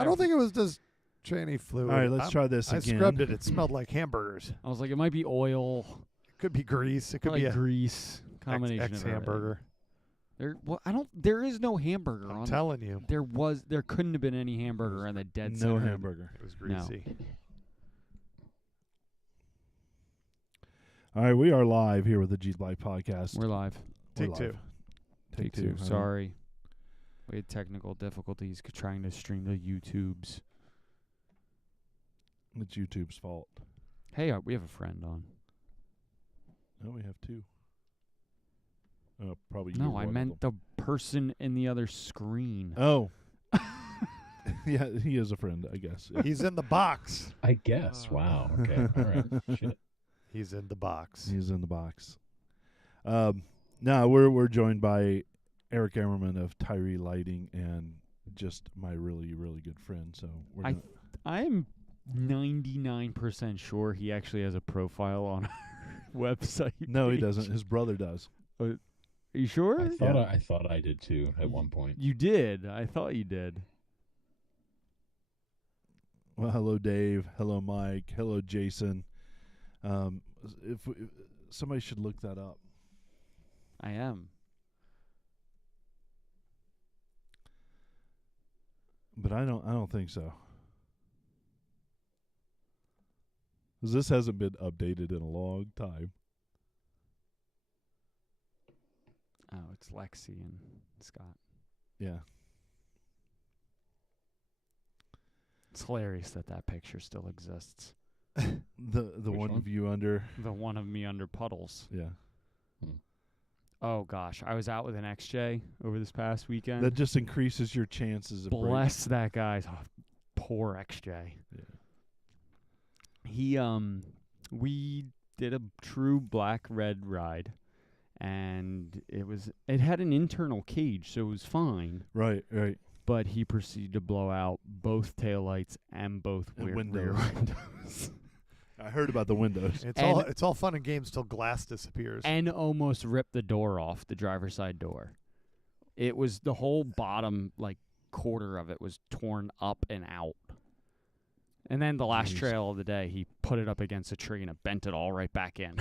I don't think it was just tranny fluid. All right, let's try this I again. scrubbed it. It smelled like hamburgers. I was like, it might be oil. It could be grease. It could be a grease combination of everything. hamburger. There is no hamburger I'm on. telling you, There couldn't have been any hamburger on the dead center. No hamburger. it was greasy. All right, we are live here with the G Live podcast. We're live. Take We're two. live. Take two. Sorry. We had technical difficulties trying to stream the YouTubes. It's YouTube's fault. Hey, we have a friend on. No, we have two. Probably. No, you're I one of meant them. the person in the other screen. Oh. Yeah, he is a friend, I guess. He's in the box. I guess. Wow. Okay. All right. Shit. He's in the box. He's in the box. Now we're joined by Eric Ammerman of TYRI Lighting and just my really, really good friend. So I'm 99% sure he actually has a profile on our website. No, he page. doesn't. His brother does. Are you sure? I thought I did too at one point. You did. I thought you did. Well, hello, Dave. Hello, Mike. Hello, Jason. If somebody should look that up. I am. But I don't think so. 'Cause this hasn't been updated in a long time. Oh, it's Lexi and Scott. Yeah. It's hilarious that picture still exists. The Which one one? of you under. The one of me under puddles. Yeah. Oh, gosh. I was out with an XJ over this past weekend. That just increases your chances of Bless that guy's poor XJ. Yeah. We did a true black-red ride, and it had an internal cage, so it was fine. Right. But he proceeded to blow out both taillights and both And rear windows. windows. I heard about the windows. It's all fun and games till glass disappears. And almost ripped the door off, the driver's side door. It was the whole bottom, quarter of it was torn up and out. And then the last Jeez. trail of the day, he put it up against a tree and it bent it all right back in.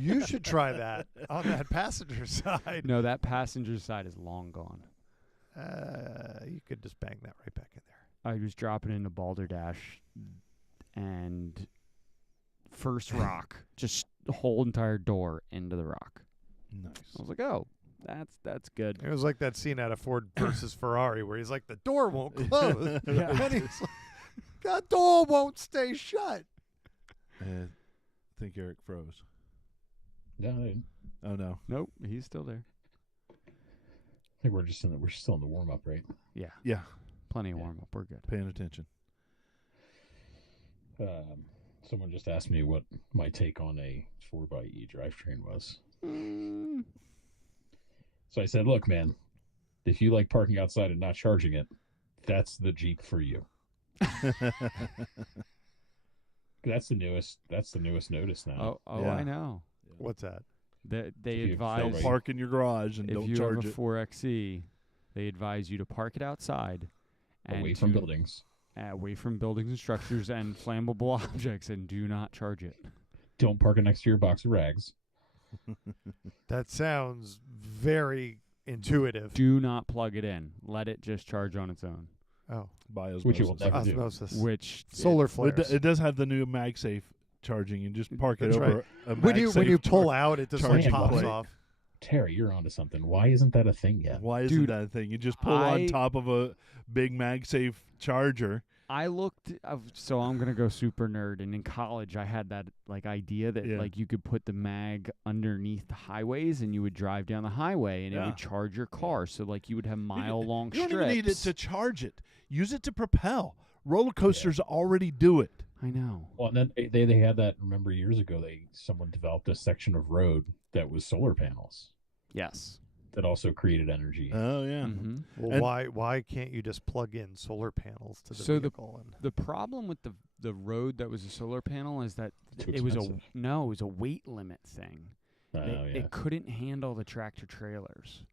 You should try that on that passenger side. No, that passenger side is long gone. You could just bang that right back in there. I was dropping into Balderdash, and first rock, just the whole entire door into the rock. Nice. I was like, oh, that's good. It was like that scene out of Ford versus Ferrari where he's like, the door won't close. Yeah. And he's like, that door won't stay shut. I think Eric froze. No, I didn't. Oh no. Nope, he's still there. I think we're still in the warm up, right? Yeah, Yeah. plenty of Yeah. warm up. We're good. Paying attention. Someone just asked me what my take on a 4xe drivetrain was. So I said, look, man, if you like parking outside and not charging it, that's the Jeep for you. That's the newest notice now. Oh, Yeah. I know. What's that? They If you advise Don't Right. park in your garage and if don't you charge have a it. 4xe, they advise you to park it outside and Away from buildings. away from buildings and structures and flammable objects, and do not charge it. Don't park it next to your box of rags. That sounds very intuitive. Do not plug it in. Let it just charge on its own. Oh, By osmosis. Which you will never do. osmosis. Which Solar Well, flares. it does have the new MagSafe charging. You just park it That's over right. a When you MagSafe pull out, it just like charging pops plate. off. Terry, you're onto something. Why isn't that a thing yet? Why isn't Dude, that a thing? You just pull on top of a big MagSafe charger. I looked, so I'm gonna go super nerd. And in college, I had that idea that Yeah. you could put the mag underneath the highways, and you would drive down the highway, and it Yeah. would charge your car. So you would have mile-long You strips. don't even need it to charge it. Use it to propel. Roller coasters already do it. I know. Well, and then they had that. Remember years ago, someone developed a section of road that was solar panels Yes. that also created energy. Oh yeah. Mm-hmm. Well, And- why can't you just plug in solar panels to the So vehicle? The problem with the road that was a solar panel is that Too it was expensive. it was a weight limit thing. Oh, yeah. It couldn't handle the tractor trailers.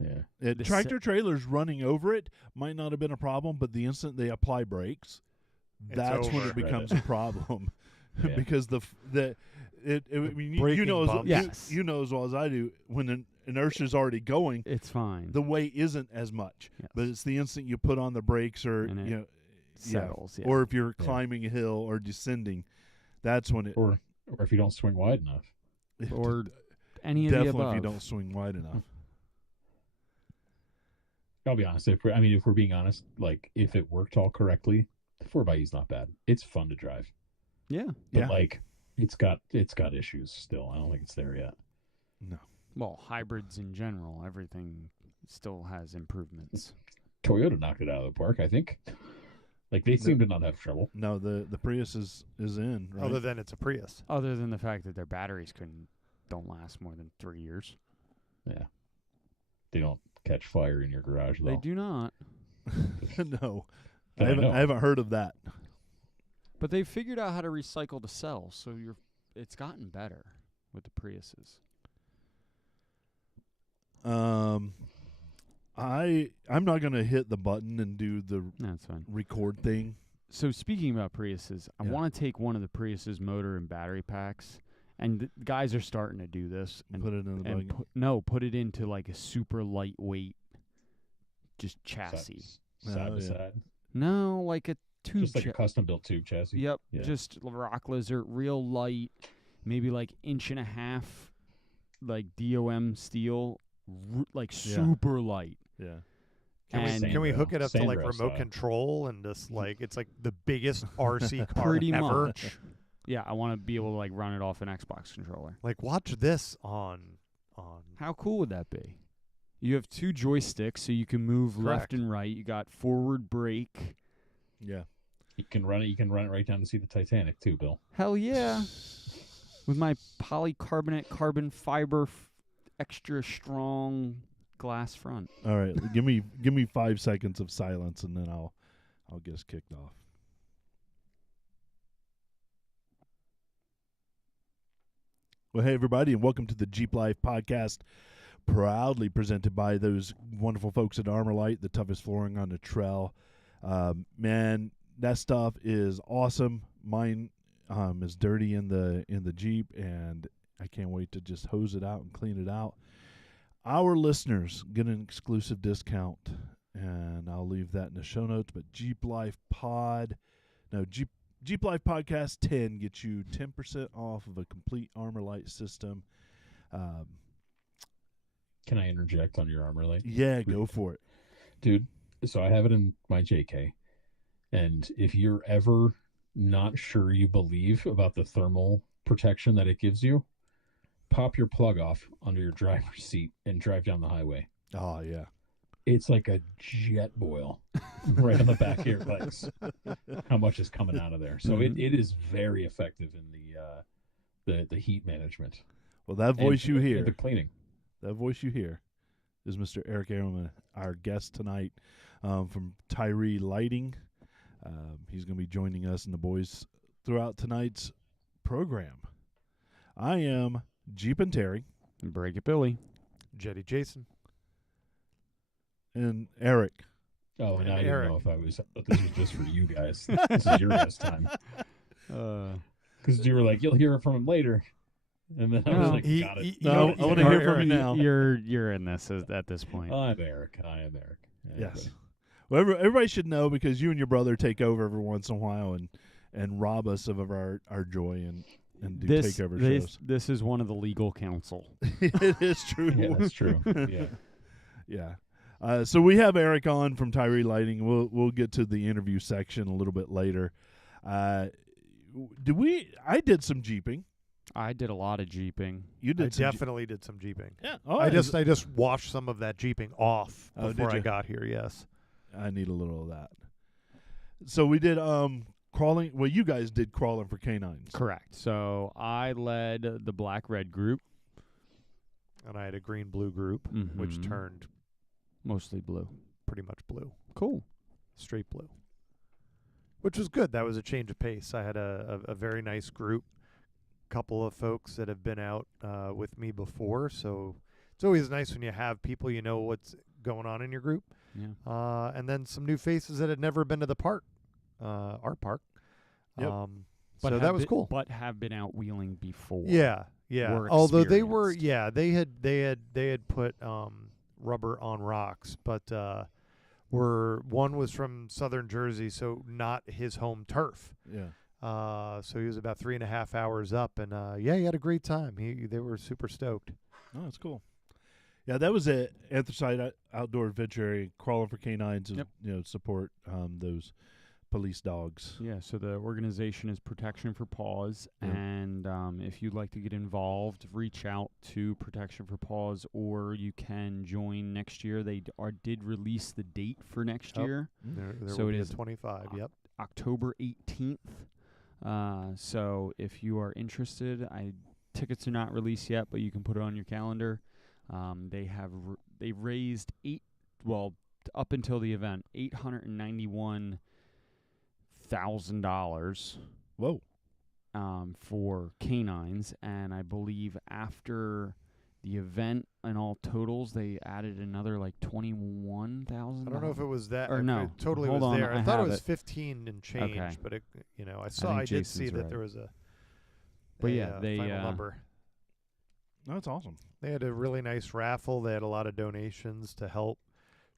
Yeah. The Tractor trailers running over it might not have been a problem, but the instant they apply brakes, It's that's when over. it becomes a problem. Yeah. Because I mean, you braking know, bumps. Yes. you know as well as I do, when an inertia is already going, It's fine. the weight isn't as much. Yes. But it's the instant you put on the brakes, or And it you know, settles. Yeah. or if you're Yeah. climbing a hill or descending, that's when it. Or if you don't swing wide enough. Or any of the definitely above. if you don't swing wide enough. I'll be honest. If we're being honest, like if it worked all correctly, the 4xe is not bad. It's fun to drive, Yeah. but Yeah. like it's got issues still. I don't think it's there yet. No. Well, hybrids in general, everything still has improvements. Toyota knocked it out of the park, I think. Like they seem to not have trouble. No, the Prius is in, right? Other than it's a Prius. Other than the fact that their batteries don't last more than 3 years. Yeah, they don't catch fire in your garage though. They do not. No. That I know. I haven't heard of that. But they've figured out how to recycle the cells, so it's gotten better with the Priuses. I'm not gonna hit the button and do the That's fine. record thing. So speaking about Priuses, I Yeah. want to take one of the Priuses motor and battery packs, and the guys are starting to do this. And Put it in the and buggy. put it into like a super lightweight, just chassis. Side Oh, to yeah. side, No, like a tube. just like a custom built tube chassis. Yep, Yeah. just rock lizard, real light, maybe like 1.5 inch, like DOM steel, like Yeah. super light. Yeah. Can we hook it up to like Sandrail remote style. control and just like it's like the biggest RC car Pretty ever? much. Yeah, I want to be able to like run it off an Xbox controller. Like watch this on. How cool would that be? You have 2 joysticks, so you can move left Correct. and right. You got forward brake. Yeah. You can run it right down to see the Titanic too, Bill. Hell yeah! With my polycarbonate carbon fiber extra strong glass front. All right. give me 5 seconds of silence, and then I'll get us kicked off. Well, hey everybody, and welcome to the Jeep Life Podcast, proudly presented by those wonderful folks at Armorlight, the toughest flooring on the trail. Man, that stuff is awesome. Mine is dirty in the Jeep, and I can't wait to just hose it out and clean it out. Our listeners get an exclusive discount, and I'll leave that in the show notes. But Jeep Life Podcast 10 gets you 10% off of a complete Armorlight system. Can I interject on your Armorlight? Yeah, go for it. Dude, so I have it in my JK, and if you're ever not sure you believe about the thermal protection that it gives you, pop your plug off under your driver's seat and drive down the highway. Oh, yeah. It's like a jet boil right on the back of your legs. How much is coming out of there? So Mhm. it is very effective in the heat management. Well, that voice and you hear, the cleaning. that voice you hear is Mr. Eric Ammerman, our guest tonight from TYRI Lighting. He's going to be joining us and the boys throughout tonight's program. I am Jeep and Terry, Break it, Billy. Jetty Jason. and Eric. Oh, and And I didn't Eric. know if this was just for you guys. This is your guys' time. Because you were like, you'll hear it from him later. And then I was No. like, got it. No, I wanna hear from you now. You're in this at this point. I'm Eric. I am Eric. Yes. Well, everybody should know because you and your brother take over every once in a while and rob us of our joy and do takeover shows. This is one of the legal counsel. It is true. Yeah, that's true. Yeah. Yeah. So we have Eric on from TYRI Lighting. We'll get to the interview section a little bit later. I did some Jeeping. I did a lot of jeeping. You I did some definitely did some Jeeping. Yeah. Oh, I just washed some of that Jeeping off Oh, did before I you? got here. Yes. I need a little of that. So we did crawling. Well, you guys did crawling for canines. Correct. So I led the black-red group, And I had a green-blue group, which Mhm. turned mostly blue. pretty much blue, Cool. straight blue, which was good. That was a change of pace. I had a very nice group, couple of folks that have been out with me before, so it's always nice when you have people you know what's going on in your group. Yeah. And then some new faces that had never been to the park, our park. Yep. So have that was been- cool. But have been out wheeling before. Yeah. Were Although they were, experienced. they had put rubber on rocks, but one was from Southern Jersey, so not his home turf. Yeah. So he was about 3.5 hours up, and he had a great time. They were super stoked. Oh, that's cool. Yeah, that was a Anthracite Outdoor Adventure Area, crawling for canines. Yep. Support those police dogs. Yeah, so the organization is Protection for Paws, Yeah. and if you'd like to get involved, reach out to Protection for Paws, or you can join next year. They did release the date for next Yep. year, There So will it be a is 25. Yep. October 18th. So if you are interested, tickets are not released yet, but you can put it on your calendar. They raised up until the event, $891,000 Whoa. for canines, and I believe after the event and all totals, they added another like $21,000. I don't know if it was that Or if no. it totally Hold was on, there. I I thought it have was it. 15 and change, Okay. but I did think see Jason's that right. there was a But yeah, they final number. That's awesome. They had a really nice raffle. They had a lot of donations to help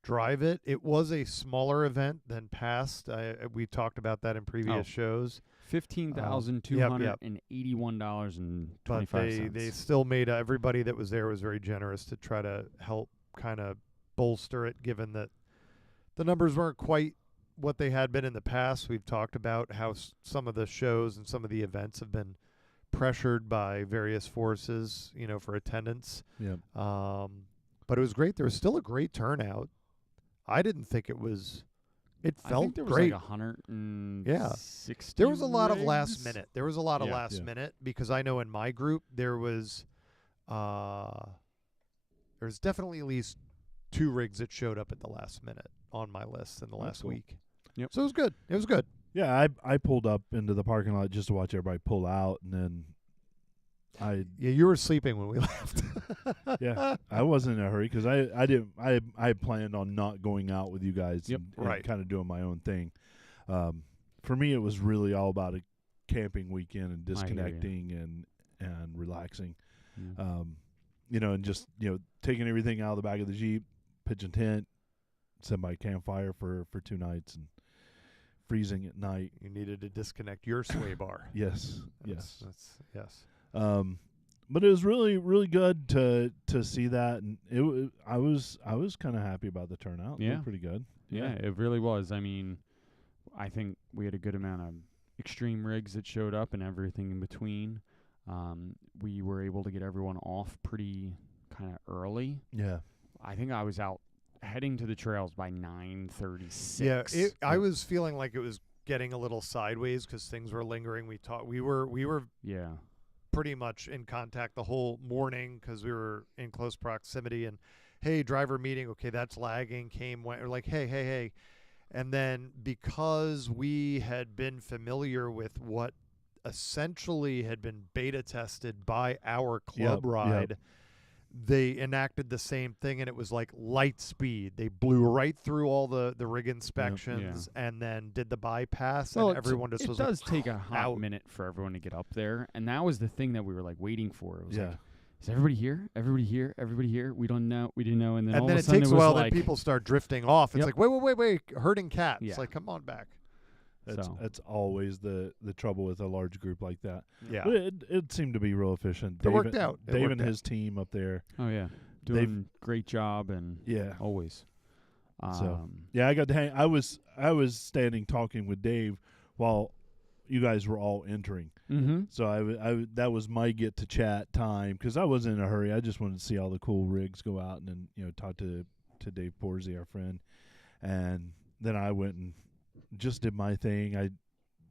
drive it. It was a smaller event than past. We talked about that in previous shows. $15,281.25. But they still made everybody that was there was very generous to try to help kind of bolster it, given that the numbers weren't quite what they had been in the past. We've talked about how some of the shows and some of the events have been pressured by various forces, for attendance. Yeah. But it was great. There was still a great turnout. I didn't think it was. It I felt think there was great. like 160. There was a lot of rigs. last minute. There was a lot of Yeah. last minute because I know in my group there was definitely at least 2 rigs that showed up at the last minute on my list in the That's last cool. week. Yep. So it was good. It was good. Yeah, I pulled up into the parking lot just to watch everybody pull out, and then Yeah, you were sleeping when we left. I wasn't in a hurry because I planned on not going out with you guys. Yep. and Right. kind of doing my own thing. For me, it was really all about a camping weekend and I hear ya. disconnecting and relaxing. Yeah. And just taking everything out of the back of the Jeep, pitching tent, sitting by a campfire for 2 nights and freezing at night. You needed to disconnect your sway bar. Yes, yes. Yes. But it was really, really good to see that, and I was kind of happy about the turnout. It Yeah. was pretty good. Yeah, it really was. I mean, I think we had a good amount of extreme rigs that showed up and everything in between. We were able to get everyone off pretty kind of early. Yeah. I think I was out heading to the trails by 9:36. Yeah, I was feeling like it was getting a little sideways because things were lingering. We were Yeah. pretty much in contact the whole morning because we were in close proximity. And hey, driver meeting. Okay, that's lagging. Went. We're like, hey. And then because we had been familiar with what essentially had been beta tested by our club Yep. ride, they enacted the same thing, and it was like light speed. They blew right through all the rig inspections and then did the bypass, and everyone just it was does like, take a hot out. minute for everyone to get up there, and that was the thing that we were like waiting for. It was Yeah. like, is everybody here? Everybody here? Everybody here? We didn't know, and then all then of a it sudden takes it a was while, like, then people start drifting off. It's Yep. like, wait, herding cats. Yeah. Like, come on back. So. That's always the trouble with a large group like that. Yeah. But it seemed to be real efficient. It worked out. It Dave worked and out. his team up there. Oh yeah, They've- doing great job and Yeah. always. So, Yeah, I got to hang. I was standing talking with Dave while you guys were all entering. Mm-hmm. So that was my get to chat time because I wasn't in a hurry. I just wanted to see all the cool rigs go out and then talk to Dave Porzy, our friend, and then I went and just did my thing. I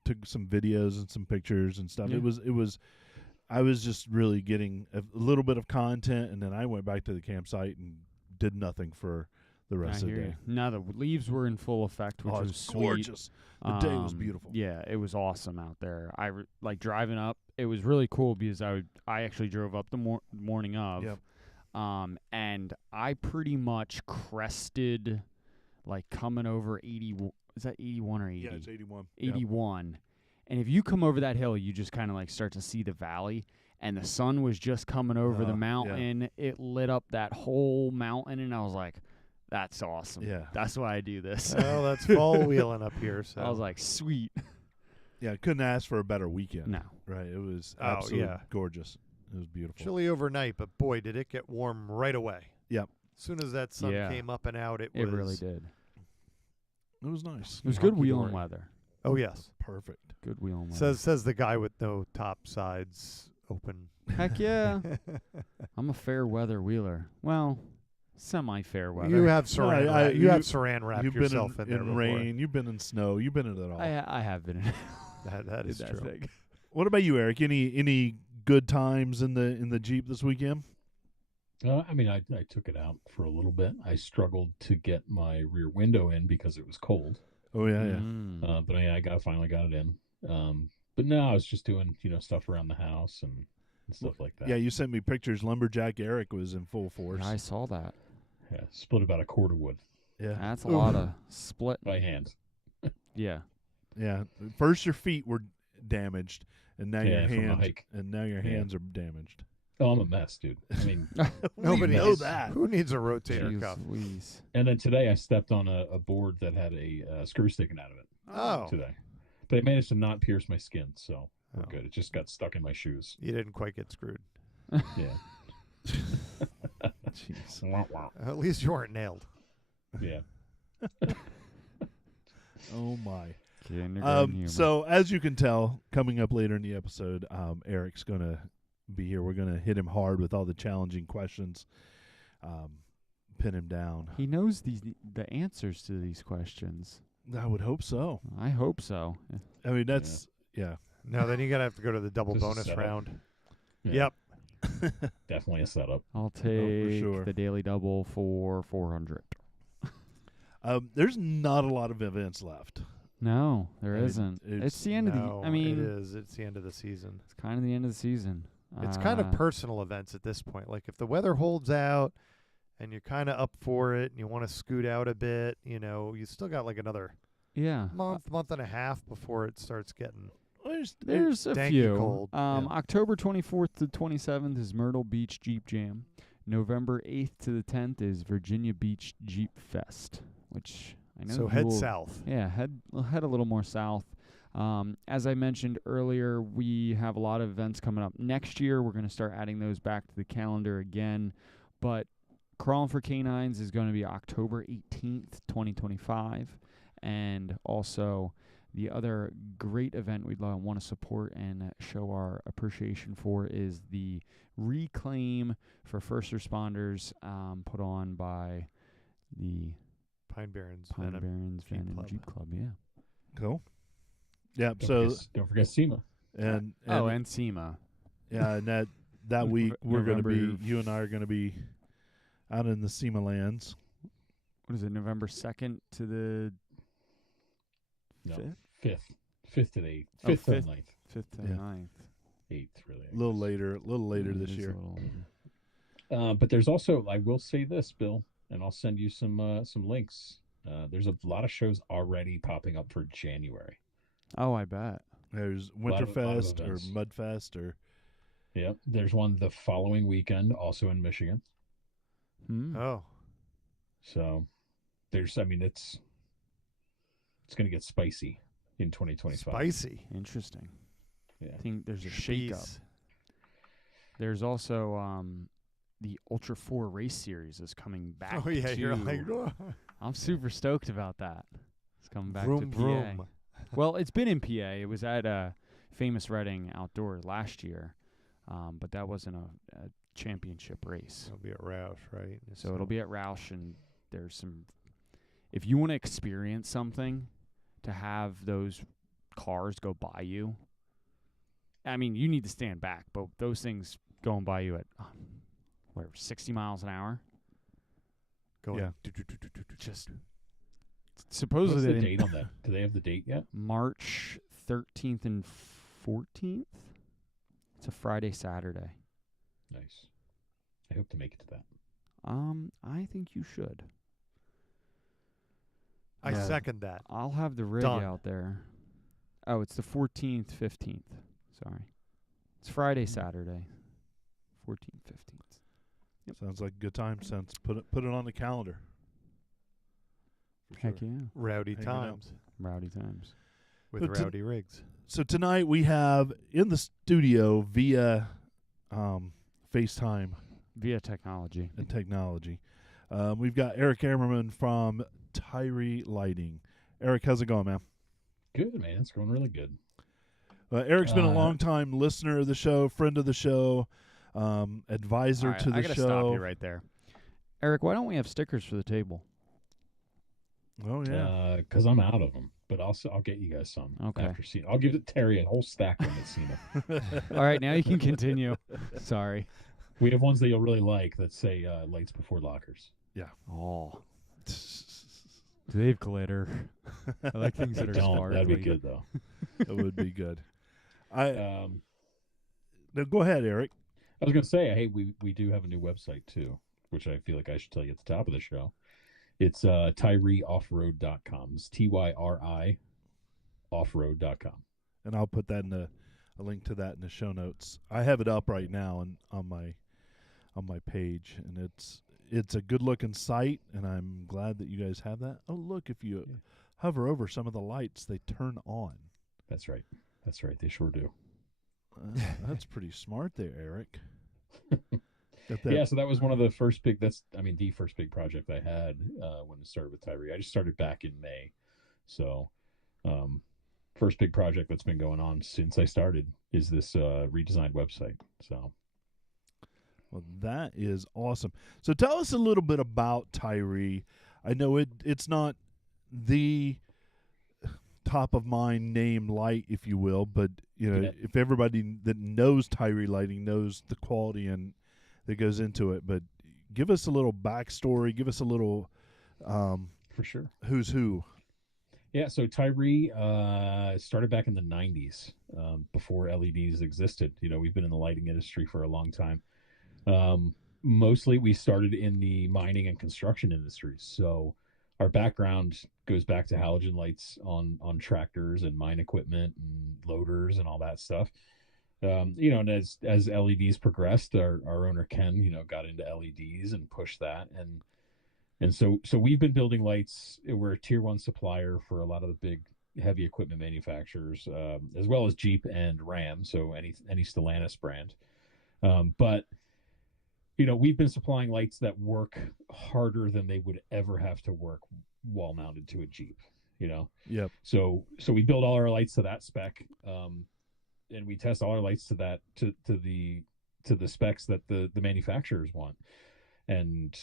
took some videos and some pictures and stuff. Yeah. I was just really getting a little bit of content, and then I went back to the campsite and did nothing for the rest of the day. No, the leaves were in full effect, which Oh, was it's sweet. gorgeous. The day was beautiful. Yeah, it was awesome out there. Like driving up. It was really cool because I actually drove up the morning of. Yep. And I pretty much crested, like coming over 80. Is that 81 or 80? Yeah, it's 81. 81. And if you come over that hill, you just kind of like start to see the valley. And the sun was just coming over the Yeah. mountain. It lit up that whole mountain, and I was like, "That's awesome. Yeah. That's why I do this." Well, that's fall wheeling up here. So I was like, "Sweet." Yeah, couldn't ask for a better weekend. No. Right. It was Oh, absolutely yeah. gorgeous. It was beautiful. chilly overnight, but boy, did it get warm right away. Yep. As soon as that sun Yeah. came up and out, it It was really did. It was nice. It was good Hunky-dory. wheeling weather. Oh yes, Perfect. Good wheeling weather. says the guy with no top sides open. Heck yeah. I'm a fair weather wheeler. Well, semi-fair weather. You have saran. I- you have you- saran wrapped You've been yourself in, there in before. rain. You've been in snow. You've been in it all. I have been in That is that true. thing. What about you, Eric? Any good times in the Jeep this weekend? I mean, I took it out for a little bit. I struggled to get my rear window in because it was cold. Oh yeah, yeah. Mm. But I finally got it in. But no, I was just doing stuff around the house and stuff like that. Yeah, you sent me pictures. Lumberjack Eric was in full force. I saw that. Yeah, split about a cord of wood Yeah, That's a lot of split. by hand. Yeah. yeah. First your feet were damaged, and now Yeah, your from the hands hike. and now your Yeah. hands are damaged. Oh, I'm a mess, dude. I mean, Nobody know knows that. Who needs a rotator Jeez cuff? Louise. and then today I stepped on a board that had a screw sticking out of it Oh, today. But I managed to not pierce my skin, so we're Oh. good. It just got stuck in my shoes. you didn't quite get screwed. Yeah. Jeez. Wah, wah. At least you weren't nailed. Yeah. Oh my. Kindergarten humor. So as you can tell, coming up later in the episode, Eric's gonna be here. We're gonna hit him hard with all the challenging questions. Pin him down. He knows the answers to these questions. I would hope so. I hope so. I mean, that's yeah. No, then you're gonna have to go to the double Just a bonus setup. round. Yeah. Yep. Definitely a setup. I'll take sure. the daily double for 400. There's not a lot of events left. No, there I mean, isn't. it's- It's the end of the. No, I mean, it is. It's the end of the season. it's kind of the end of the season. It's kind of personal events at this point. Like if the weather holds out and you're kind of up for it and you want to scoot out a bit, you still got like another yeah. month and a half before it starts getting. There's a danky few. cold. Yeah. October 24th to 27th is Myrtle Beach Jeep Jam. November 8th to the 10th is Virginia Beach Jeep Fest, which I know. So you head will- south. Yeah, head a little more south. As I mentioned earlier, we have a lot of events coming up next year. We're going to start adding those back to the calendar again. But Crawling for Canines is going to be October 18th, 2025. And also the other great event we'd want to support and show our appreciation for is the Reclaim for First Responders put on by the Pine Barrens. Pine Venom. Barrens Jeep Venom Club. Jeep Club, yeah. Cool. Yeah. Don't forget SEMA. and And SEMA. yeah, and that week we're going to be November- you and I are going to be out in the SEMA lands. What is it, November 2nd to the No, 5th? 5th to the 8th. Oh, 5th to the 5th. 9th. 5th to Yeah. the 9th. 8th, really. I A little guess. later Yeah, this it is a year. little later. But there's also, I will say this, Bill, and I'll send you some links. There's a lot of shows already popping up for January. Oh, I bet. There's lot of Winterfest or events. Mudfest or Yep. There's one the following weekend, also in Michigan. Hmm. Oh, So it's going to get spicy in 2025. spicy. Interesting. Yeah. I think there's a shake-up. Bees. There's also the Ultra 4 race series is coming back. Oh yeah, you're to- like I'm super stoked about that. It's coming back vroom to PA. vroom. Well, it's been in PA. It was at Famous Reading Outdoor last year, but that wasn't a championship race. It'll be at Roush, right? So it'll be at Roush, and there's some. If you want to experience something, to have those cars go by you. I mean, you need to stand back, but those things going by you at whatever 60 miles an hour. going. Yeah. Just What's supposedly the they- date on that? Do they have the date yet? March 13th and 14th. It's a Friday, Saturday. Nice. I hope to make it to that. I think you should. I Yeah. second that. I'll have the rig Done. out there. Oh, it's the 14th, 15th. Sorry. It's Friday, Saturday. 14th, 15th. Sounds like a good time. Put it on the calendar. For Heck sure. yeah. Rowdy Hanging out. times Rowdy times. with But rowdy rigs. So tonight we have in the studio via FaceTime Via technology. and technology. We've got Eric Ammerman from TYRI Lighting. Eric, how's it going, man? Good, man. It's going really good. Eric's been a long-time listener of the show, friend of the show, advisor All right, to the I gotta show. stop you right there. Eric, why don't we have stickers for the table? Oh yeah, Because I'm out of them, but I'll get you guys some Okay. after seeing. I'll give it Terry a whole stack when it's seen it. All right, now you can continue. Sorry. We have ones that you'll really like that say "Lights Before Lockers." Oh. Do they have glitter? I like things that are Don't. sparkly. That'd be good though. that would be good. I No, go ahead, Eric. was gonna say, hey, we do have a new website too, which I feel like I should tell you at the top of the show. It's TYRIoffroad.com. It's TYRI offroad.com. And I'll put that in a link to that in the show notes. I have it up right now on my page, and it's a good looking site, and I'm glad that you guys have that. Oh, look, if you hover over some of the lights, they turn on. That's right. That's right. They sure do. That's pretty smart there, Eric. Yeah, so that was one of the first big. The first big project I had when it started with TYRI. I just started back in May, so first big project that's been going on since I started is this redesigned website. So, Well, that is awesome. So tell us a little bit about TYRI. I know it's not the top of mind name light, if you will, but if everybody that knows TYRI lighting knows the quality and that goes into it. But give us a little backstory. Give us a little for sure. who's who. Yeah, so TYRI started back in the 90s, before LEDs existed. We've been in the lighting industry for a long time. Mostly we started in the mining and construction industries. So our background goes back to halogen lights on tractors and mine equipment and loaders and all that stuff. And as LEDs progressed, our owner Ken, got into LEDs and pushed that, and so we've been building lights. We're a tier 1 supplier for a lot of the big heavy equipment manufacturers, as well as Jeep and Ram. So any Stellantis brand, but we've been supplying lights that work harder than they would ever have to work wall mounted to a Jeep. Yep. So we build all our lights to that spec. And we test all our lights to that to the specs that the manufacturers want. And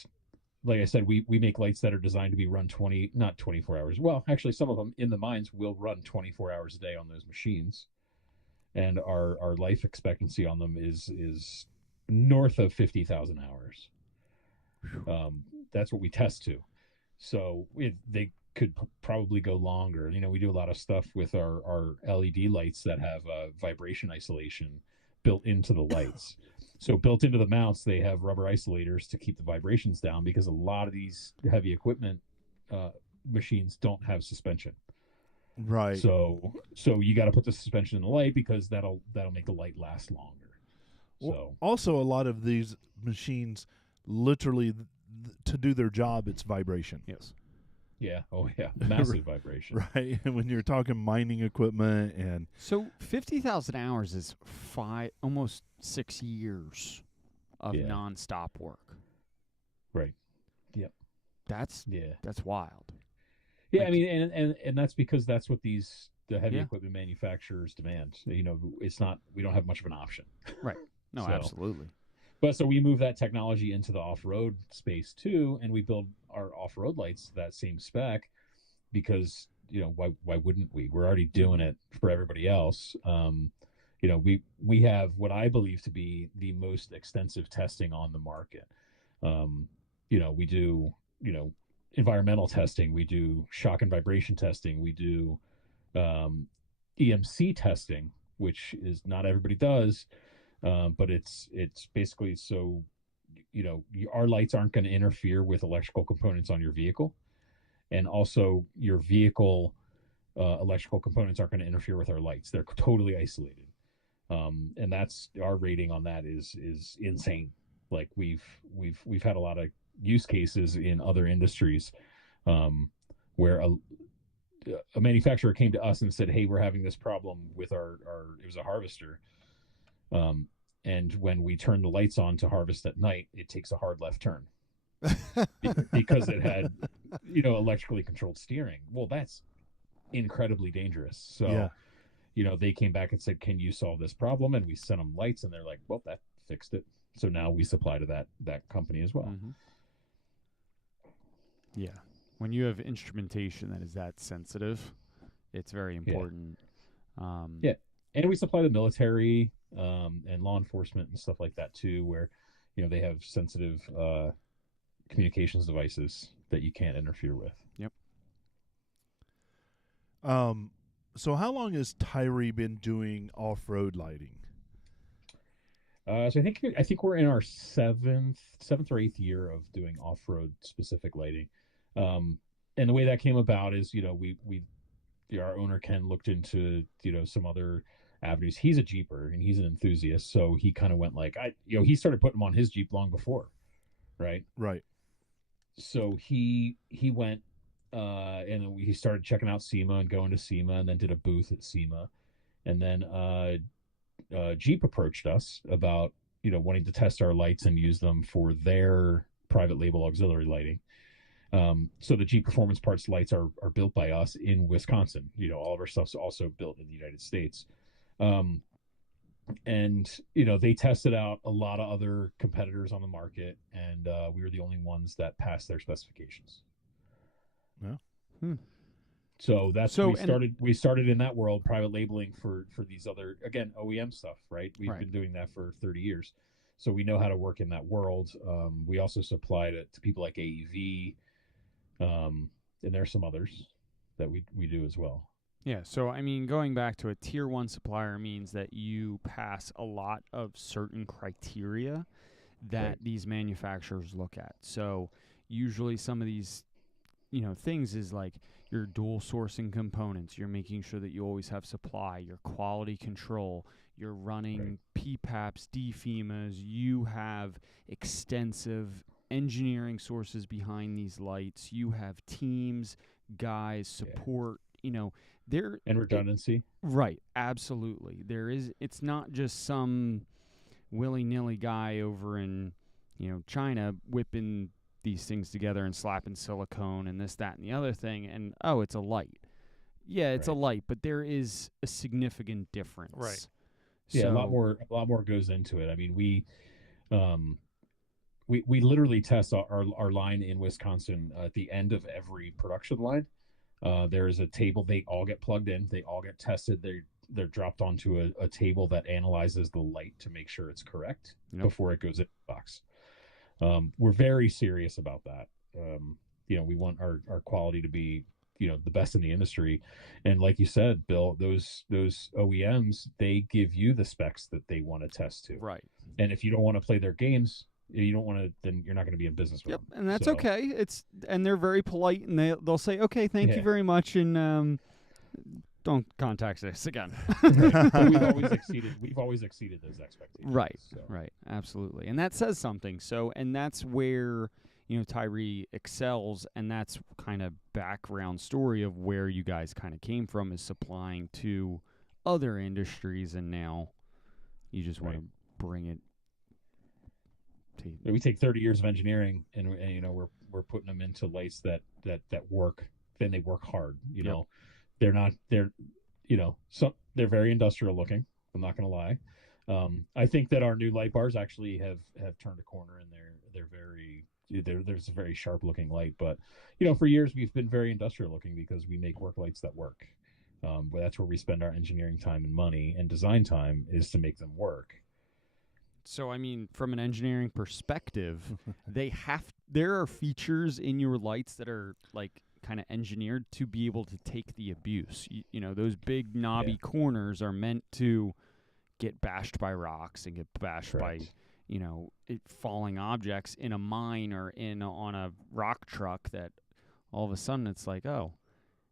like I said, we make lights that are designed to be run not 24 hours. Well, actually, some of them in the mines will run 24 hours a day on those machines, and our life expectancy on them is north of 50,000 hours. That's what we test to. So they could probably go longer. We do a lot of stuff with our LED lights that have vibration isolation built into the lights. So built into the mounts, they have rubber isolators to keep the vibrations down, because a lot of these heavy equipment machines don't have suspension. Right. So you got to put the suspension in the light, because that'll make the light last longer. So also, a lot of these machines, literally, to do their job, it's vibration. Yes. yeah, oh yeah, massive vibration. Right. And when you're talking mining equipment and So 50,000 hours is almost 6 years of Yeah. nonstop work. Right. Yep. That's Yeah. wild. Yeah, Like- I mean, and that's because that's what the heavy Yeah. equipment manufacturers demand. It's not, we don't have much of an option. No, So- absolutely. But so we move that technology into the off-road space too, and we build our off-road lights to that same spec, because why wouldn't we? We're already doing it for everybody else. We have what I believe to be the most extensive testing on the market. We do environmental testing, we do shock and vibration testing, we do EMC testing, which is not everybody does. But it's basically so our lights aren't going to interfere with electrical components on your vehicle, and also your vehicle electrical components aren't going to interfere with our lights. They're totally isolated. And that's our rating on that is insane. Like we've had a lot of use cases in other industries where a manufacturer came to us and said, "Hey, we're having this problem with our it was a harvester." And when we turn the lights on to harvest at night, it takes a hard left turn because it had, electrically controlled steering. Well, that's incredibly dangerous. So, they came back and said, "Can you solve this problem?" And we sent them lights, and they're like, "Well, that fixed it." So now we supply to that company as well. Mm-hmm. Yeah. When you have instrumentation that is that sensitive, it's very important. Yeah. And we supply the military and law enforcement and stuff like that too, where they have sensitive communications devices that you can't interfere with. Yep. So how long has TYRI been doing off-road lighting? So I think we're in our seventh or eighth year of doing off-road specific lighting. And the way that came about is, our owner Ken looked into, some other avenues. He's a Jeeper and he's an enthusiast, so he kind of went like, he started putting them on his Jeep long before, right? Right. So he went and he started checking out SEMA and going to SEMA, and then did a booth at SEMA, and then Jeep approached us about wanting to test our lights and use them for their private label auxiliary lighting. So the Jeep Performance Parts lights are built by us in Wisconsin. All of our stuff's also built in the United States. And they tested out a lot of other competitors on the market, and we were the only ones that passed their specifications. Yeah. So we started in that world, private labeling for these other, again, OEM stuff, right? We've been doing that for 30 years. So we know how to work in that world. We also supply to people like AEV, and there's some others that we do as well. Yeah, so I mean, going back to a tier 1 supplier means that you pass a lot of certain criteria that these manufacturers look at. So usually some of these, things is like your dual sourcing components. You're making sure that you always have supply, your quality control, you're running PPAPs, DFEMAs, you have extensive engineering sources behind these lights, you have teams, guys, support, and redundancy. Right, absolutely. It's not just some willy-nilly guy over in, China whipping these things together and slapping silicone and this, that, and the other thing, and it's a light. Yeah, it's a light, but there is a significant difference. Right. Yeah, so, a lot more goes into it. I mean, we literally test our line in Wisconsin at the end of every production line. There is a table. They all get plugged in. They all get tested. They're dropped onto a table that analyzes the light to make sure it's correct before it goes in the box. We're very serious about that. We want our quality to be, the best in the industry. And like you said, Bill, those OEMs, they give you the specs that they want to test to. Right. And if you don't want to play their games, you don't want to, then you're not going to be in business with them. And that's okay. And they're very polite, and they'll say, "Okay, thank you very much," and don't contact us again. But we've always exceeded those expectations. Right. So. Right. Absolutely. And that says something. So, and that's where TYRI excels, and that's kind of background story of where you guys kind of came from, is supplying to other industries, and now you just want to bring it. We take 30 years of engineering, and we're putting them into lights that work. Then they work hard. They're very industrial looking. I'm not going to lie. I think that our new light bars actually have turned a corner, and there's a very sharp looking light. But for years we've been very industrial looking because we make work lights that work. But that's where we spend our engineering time and money and design time, is to make them work. So, I mean, from an engineering perspective, there are features in your lights that are like kind of engineered to be able to take the abuse. Those big knobby corners are meant to get bashed by rocks and get bashed by, falling objects in a mine or on a rock truck that all of a sudden it's like, oh,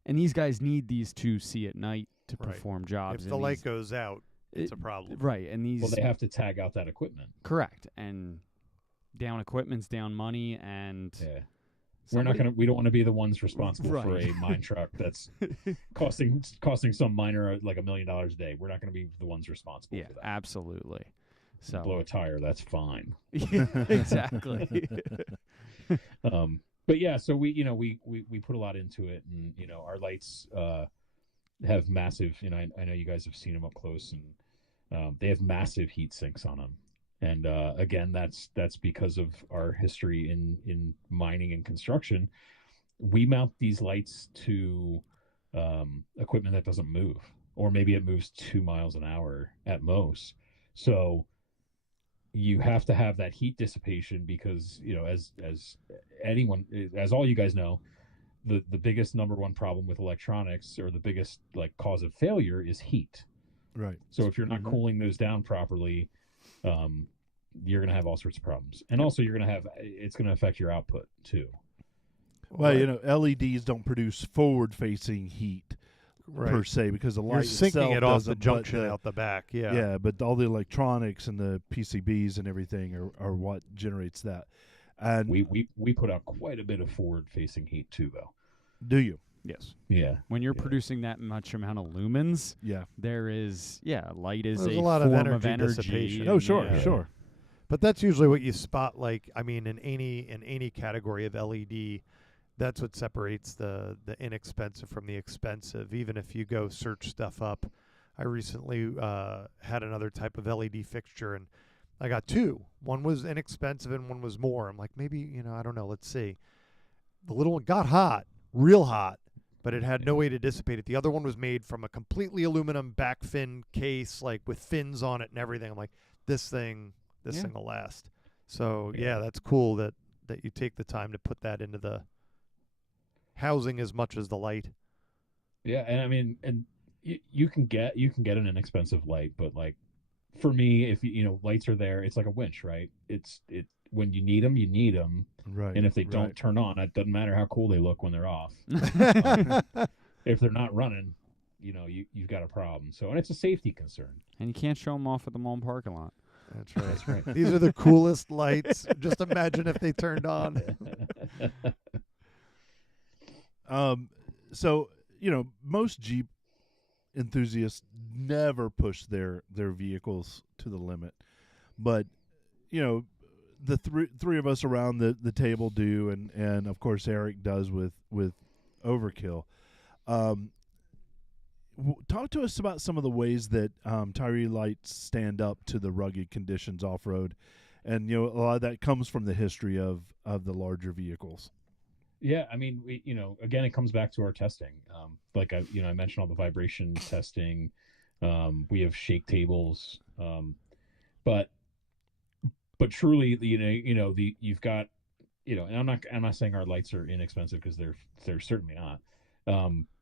and these guys need these to see at night to Right. perform jobs. If the light goes out, it's a problem. Right, and these... Well, they have to tag out that equipment. Correct, and down equipment's down money, and... Yeah. We don't want to be the ones responsible Right. for a mine truck that's costing some miner like $1 million a day. We're not going to be the ones responsible for that. Absolutely. So blow a tire, that's fine. Yeah, exactly. But yeah, so we put a lot into it, and our lights have massive. I know you guys have seen them up close, and they have massive heat sinks on them. And again, that's because of our history in mining and construction. We mount these lights to equipment that doesn't move, or maybe it moves 2 miles an hour at most. So you have to have that heat dissipation because, as all you guys know, the biggest number one problem with electronics, or the biggest cause of failure, is heat. Right. So if you're not cooling those down properly, you're going to have all sorts of problems. And also it's going to affect your output too. Well, LEDs don't produce forward-facing heat per se, because the light You're sinking it off the doesn't, junction out the back. Yeah. Yeah, but all the electronics and the PCBs and everything are what generates that. And we put out quite a bit of forward-facing heat too, though. Do you? Yes. Yeah. When you're producing that much amount of lumens, there is light is There's a a lot form of energy dissipation. and, Oh, sure. But that's usually what you spot. In any category of LED, that's what separates the inexpensive from the expensive. Even if you go search stuff up, I recently had another type of LED fixture, and I got two. One was inexpensive and one was more. I'm like, maybe, I don't know. Let's see. The little one got hot, real hot, but it had no way to dissipate it. The other one was made from a completely aluminum back fin case, with fins on it and everything. I'm like, this thing will last. So that's cool that you take the time to put that into the housing as much as the light. Yeah, and I mean, and you can get an inexpensive light, but for me, if lights are there, it's like a winch, right? It when you need them, you need them, right? And if they don't turn on, it doesn't matter how cool they look when they're off. If they're not running, you've got a problem. So, and it's a safety concern. And you can't show them off at the mall parking lot. That's right. That's right. These are the coolest lights. Just imagine if they turned on. So most Jeep enthusiasts never push their vehicles to the limit, but the three of us around the table do, and of course Eric does with Overkill. Talk to us about some of the ways that TYRI lights stand up to the rugged conditions off road, and a lot of that comes from the history of the larger vehicles. Yeah, I mean, again, it comes back to our testing. I mentioned all the vibration testing. We have shake tables, but truly, you've got, and I'm not saying our lights are inexpensive, because they're certainly not.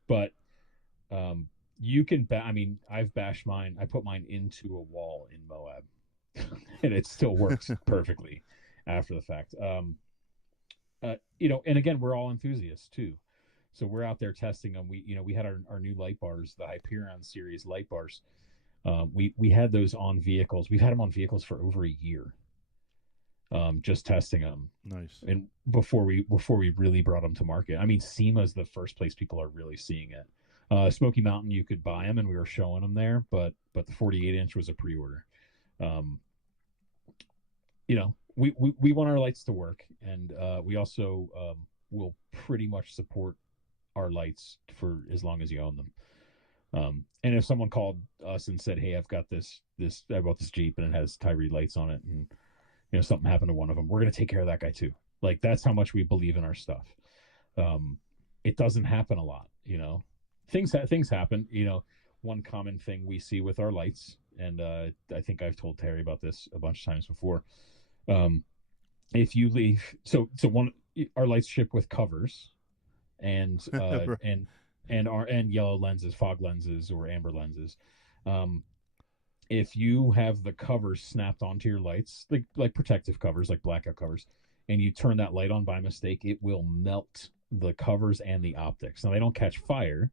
But you can I've bashed mine. I put mine into a wall in Moab, and it still works perfectly after the fact. And again, we're all enthusiasts too, so we're out there testing them. We had our new light bars, the Hyperion series light bars. We had those on vehicles. We've had them on vehicles for over a year, just testing them. Nice. And before we really brought them to market, SEMA is the first place people are really seeing it. Smoky Mountain, you could buy them, and we were showing them there, but the 48-inch was a pre-order. We want our lights to work, and we also will pretty much support our lights for as long as you own them. And if someone called us and said, "Hey, I bought this Jeep and it has TYRI lights on it, and something happened to one of them," we're going to take care of that guy too. That's how much we believe in our stuff. It doesn't happen a lot, Things happen. One common thing we see with our lights, and I think I've told Terry about this a bunch of times before. If you leave, so our lights ship with covers, and and yellow lenses, fog lenses, or amber lenses. if you have the covers snapped onto your lights, like protective covers, like blackout covers, and you turn that light on by mistake, it will melt the covers and the optics. Now they don't catch fire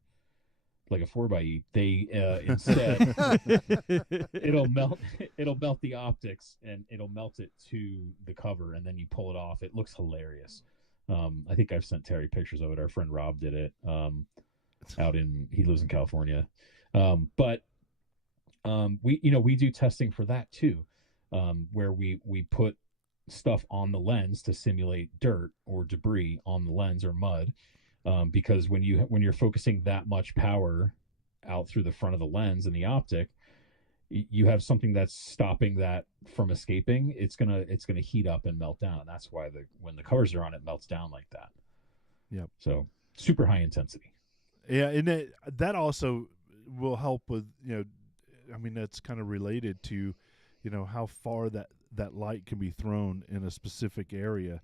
like a 4xe. They instead it'll melt the optics, and it'll melt it to the cover, and then you pull it off. It looks hilarious. I think I've sent Terry pictures of it. Our friend Rob did it. He lives in California. But we do testing for that too, where we put stuff on the lens to simulate dirt or debris on the lens or mud, because when you're focusing that much power out through the front of the lens and the optic, you have something that's stopping that from escaping. It's gonna heat up and melt down. That's why when the covers are on, it melts down like that. Yep. So super high intensity. Yeah, and that also will help with, I mean, that's kind of related to, how far that light can be thrown in a specific area,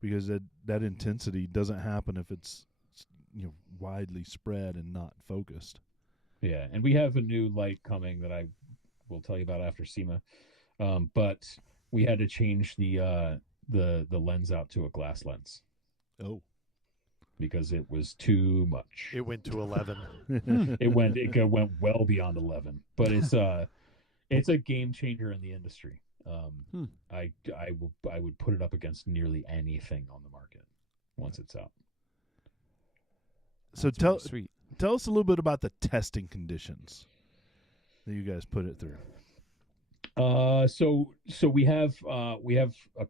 because that intensity doesn't happen if it's widely spread and not focused. Yeah, and we have a new light coming that I will tell you about after SEMA, but we had to change the lens out to a glass lens. Oh. Because it was too much. It went to 11. It went well beyond 11, but it's a game changer in the industry. I would put it up against nearly anything on the market once it's out. So That's sweet. Tell us a little bit about the testing conditions that you guys put it through. So we have a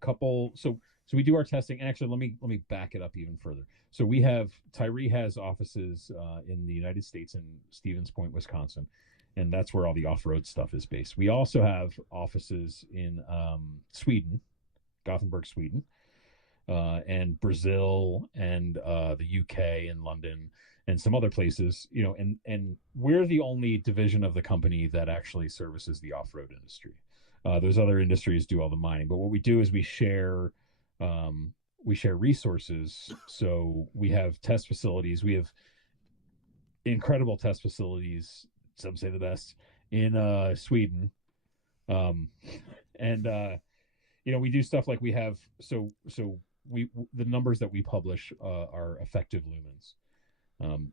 couple. So we do our testing. And actually, let me back it up even further. So we have TYRI has offices in the United States in Stevens Point, Wisconsin, and that's where all the off-road stuff is based. We also have offices in Sweden, Gothenburg, Sweden, and Brazil, and the UK and London, and some other places. And we're the only division of the company that actually services the off-road industry. Those other industries do all the mining, but what we do is we share resources. So we have test facilities. We have incredible test facilities. Some say the best in Sweden. And we do stuff like we have. So the numbers that we publish are effective lumens.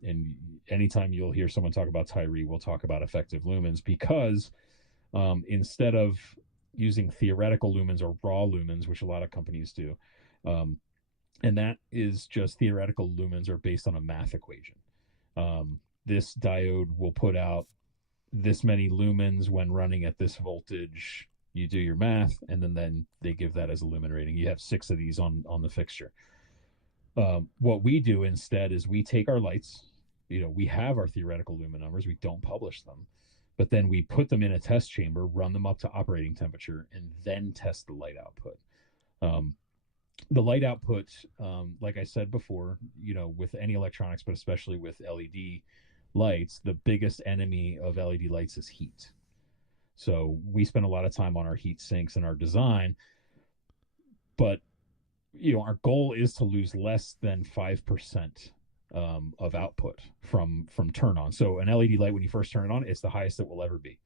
And anytime you'll hear someone talk about TYRI, we'll talk about effective lumens, because instead of using theoretical lumens or raw lumens, which a lot of companies do, and that is just theoretical lumens are based on a math equation. This diode will put out this many lumens when running at this voltage. You do your math, and then they give that as a lumen rating. You have 6 of these on the fixture. What we do instead is we take our lights. We have our theoretical lumen numbers. We don't publish them, but then we put them in a test chamber, run them up to operating temperature, and then test the light output. The light output, like I said before, with any electronics, but especially with LED lights, the biggest enemy of LED lights is heat. So we spend a lot of time on our heat sinks and our design, but our goal is to lose less than 5% of output from turn on. So an LED light, when you first turn it on, it's the highest it will ever be.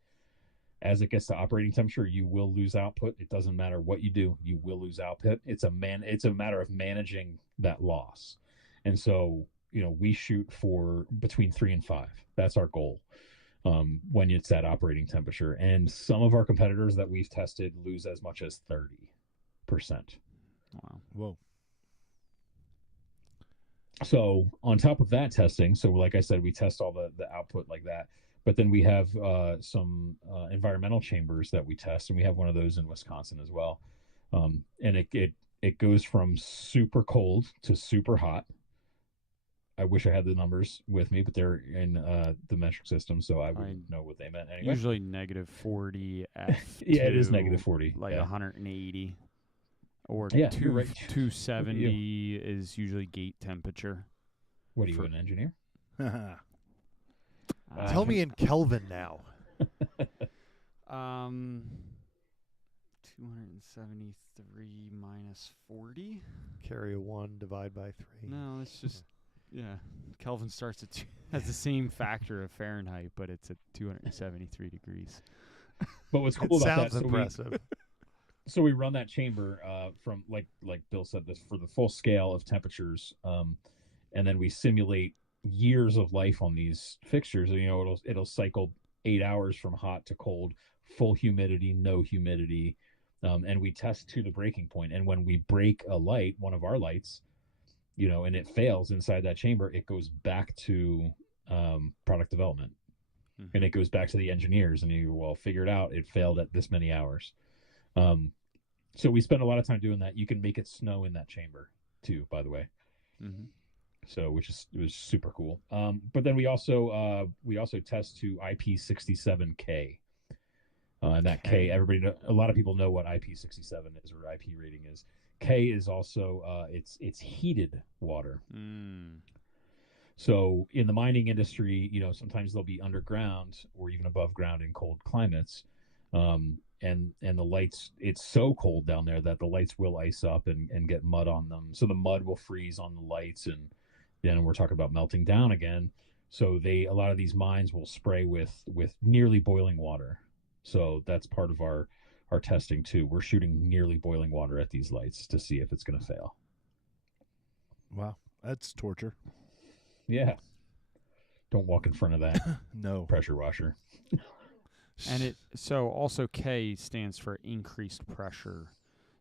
As it gets to operating temperature, you will lose output. It doesn't matter what you do, you will lose output. It's a matter of managing that loss. And so, we shoot for between 3 and 5. That's our goal when it's at operating temperature. And some of our competitors that we've tested lose as much as 30%. Wow. Whoa. So on top of that testing, so like I said, we test all the output like that. But then we have some environmental chambers that we test, and we have one of those in Wisconsin as well. And it goes from super cold to super hot. I wish I had the numbers with me, but they're in the metric system, so I wouldn't know what they meant anyway. Usually -40 F. Yeah, it is -40. Like yeah. 180. Or Yeah, you're right. 270 is usually gate temperature. What are you, an engineer? Tell me in Kelvin now. 273 minus 40. Carry a 1, divide by 3. No, it's just Kelvin starts at has the same factor of Fahrenheit, but it's at 273 degrees. But what's It cool about that? sounds impressive. So we run that chamber from like Bill said, this for the full scale of temperatures, and then we simulate years of life on these fixtures. You know, it'll cycle 8 hours from hot to cold, full humidity, no humidity, and we test to the breaking point. And when we break a light, one of our lights, you know, and it fails inside that chamber, it goes back to product development, and it goes back to the engineers, and you figure it out. It failed at this many hours. So we spend a lot of time doing that. You can make it snow in that chamber too, by the way. So it was super cool. But then we also test to IP67K. And that K, a lot of people know what IP67 is or IP rating is. K is also it's heated water. So in the mining industry, you know, sometimes they'll be underground or even above ground in cold climates. And the lights, it's so cold down there that the lights will ice up and get mud on them. So the mud will freeze on the lights, and then we're talking about melting down again. So a lot of these mines will spray with nearly boiling water. So that's part of our testing too. We're shooting nearly boiling water at these lights to see if it's going to fail. Wow, that's torture. Yeah. Don't walk in front of that No pressure washer. And so also K stands for increased pressure.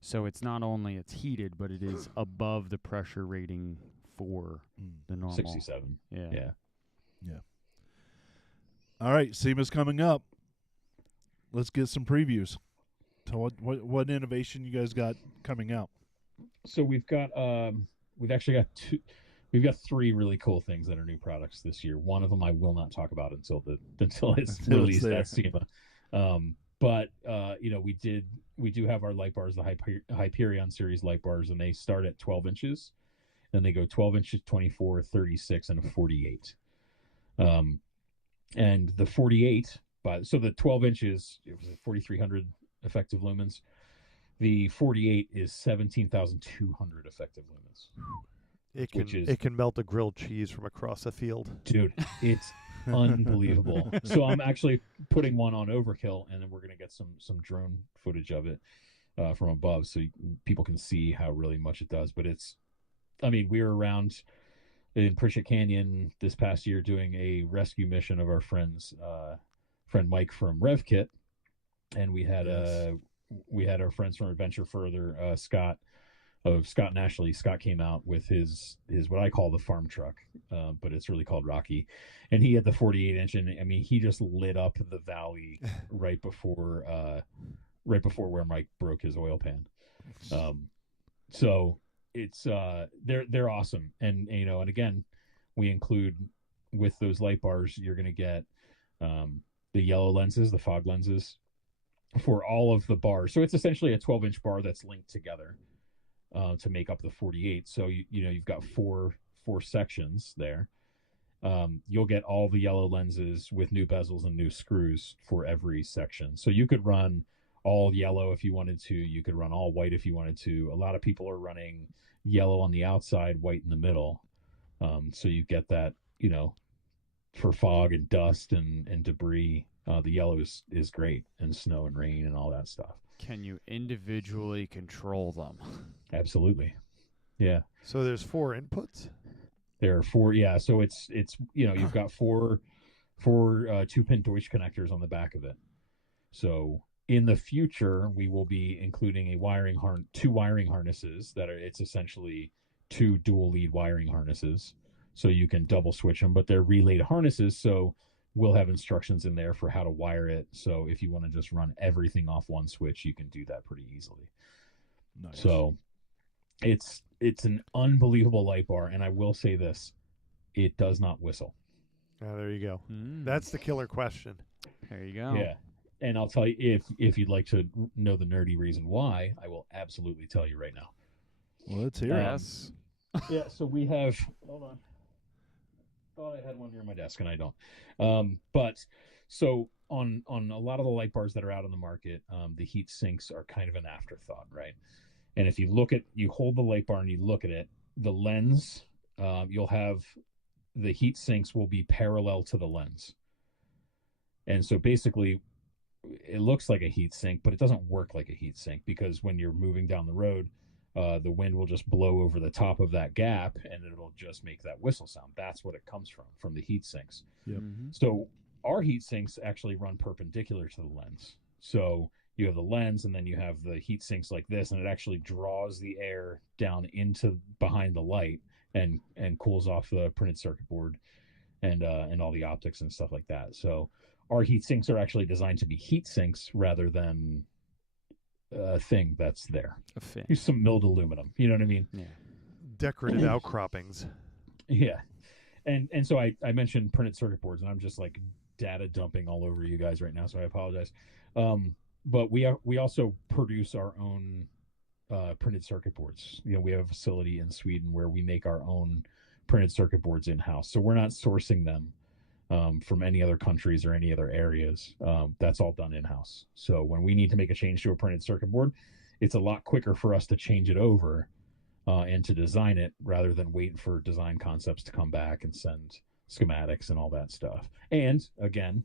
So it's not only it's heated, but it is above the pressure rating for the normal 67. Yeah. All right, SEMA's coming up. Let's get some previews. So what innovation you guys got coming out? So we've actually got we've got 3 really cool things that are new products this year. One of them I will not talk about until it's released at SEMA. But you know, we do have our light bars, the Hyperion series light bars, and they start at 12 inches. Then they go 12 inches, 24, 36, and a 48. And the 48, so the 12 inches, it was 4,300 effective lumens. The 48 is 17,200 effective lumens. It can melt a grilled cheese from across a field. Dude, it's unbelievable. So I'm actually putting one on Overkill, and then we're going to get some drone footage of it from above so people can see how really much it does. But we were around in Prichett Canyon this past year doing a rescue mission of our friend Mike from RevKit, and we had our friends from Adventure Further, Scott and Ashley. Scott came out with his what I call the farm truck, but it's really called Rocky, and he had the 48 inch, and I mean he just lit up the valley right before where Mike broke his oil pan. So it's they're awesome, and you know, and again, we include with those light bars, you're going to get the yellow lenses, the fog lenses for all of the bars. So it's essentially a 12-inch bar that's linked together to make up the 48. So you've got four sections there. You'll get all the yellow lenses with new bezels and new screws for every section. So you could run all yellow if you wanted to. You could run all white if you wanted to. A lot of people are running yellow on the outside, white in the middle. So you get that, you know, for fog and dust and debris. The yellow is great, and snow and rain and all that stuff. Can you individually control them? Absolutely. Yeah. So there's 4 inputs? There are 4. Yeah. So it's you know, you've got four 2-pin Deutsch connectors on the back of it. So in the future, we will be including two wiring harnesses it's essentially 2 dual lead wiring harnesses. So you can double switch them, but they're relayed harnesses. So we'll have instructions in there for how to wire it. So if you want to just run everything off one switch, you can do that pretty easily. Nice. So it's an unbelievable light bar. And I will say this, it does not whistle. Oh, there you go. That's the killer question. There you go. Yeah. And I'll tell you, if you'd like to know the nerdy reason why, I will absolutely tell you right now. Well, let's hear Yes. Yeah, so we have, hold on. Thought I had one near my desk, and I don't. But so on a lot of the light bars that are out on the market, the heat sinks are kind of an afterthought, right? And if you hold the light bar and you look at it, the lens, you'll have the heat sinks will be parallel to the lens. And so basically it looks like a heat sink, but it doesn't work like a heat sink, because when you're moving down the road, the wind will just blow over the top of that gap and it'll just make that whistle sound. That's what it comes from the heat sinks. Yep. Mm-hmm. So our heat sinks actually run perpendicular to the lens. So you have the lens and then you have the heat sinks like this, and it actually draws the air down into behind the light and cools off the printed circuit board and all the optics and stuff like that. So our heat sinks are actually designed to be heat sinks rather than a thing that's there. A fin. Use some milled aluminum. You know what I mean? Yeah. Decorative outcroppings. Yeah. And so I mentioned printed circuit boards, and I'm just like data dumping all over you guys right now, so I apologize. But we also produce our own printed circuit boards. You know, we have a facility in Sweden where we make our own printed circuit boards in-house. So we're not sourcing them from any other countries or any other areas. That's all done in-house. So when we need to make a change to a printed circuit board, it's a lot quicker for us to change it over and to design it rather than wait for design concepts to come back and send schematics and all that stuff. And again,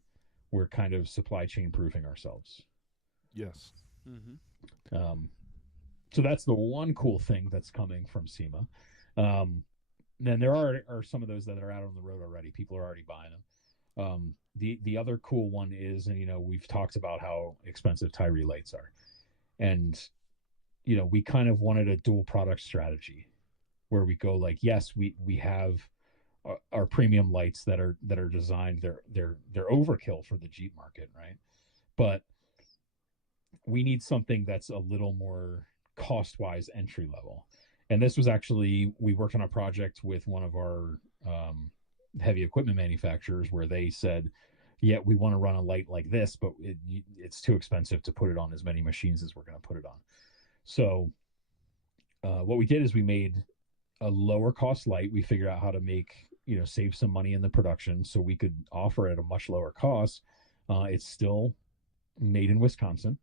we're kind of supply chain proofing ourselves. Yes. Mm-hmm. So that's the one cool thing that's coming from SEMA. Then there are some of those that are out on the road already. People are already buying them. The other cool one is, and you know, we've talked about how expensive TYRI lights are, and you know, we kind of wanted a dual product strategy where we go like, yes, we have our premium lights that are designed, they're overkill for the Jeep market, right? But we need something that's a little more cost-wise entry level. And this was actually, we worked on a project with one of our heavy equipment manufacturers where they said, yeah, we want to run a light like this, but it's too expensive to put it on as many machines as we're going to put it on. So what we did is we made a lower cost light. We figured out how to save some money in the production so we could offer it at a much lower cost. It's still made in Wisconsin.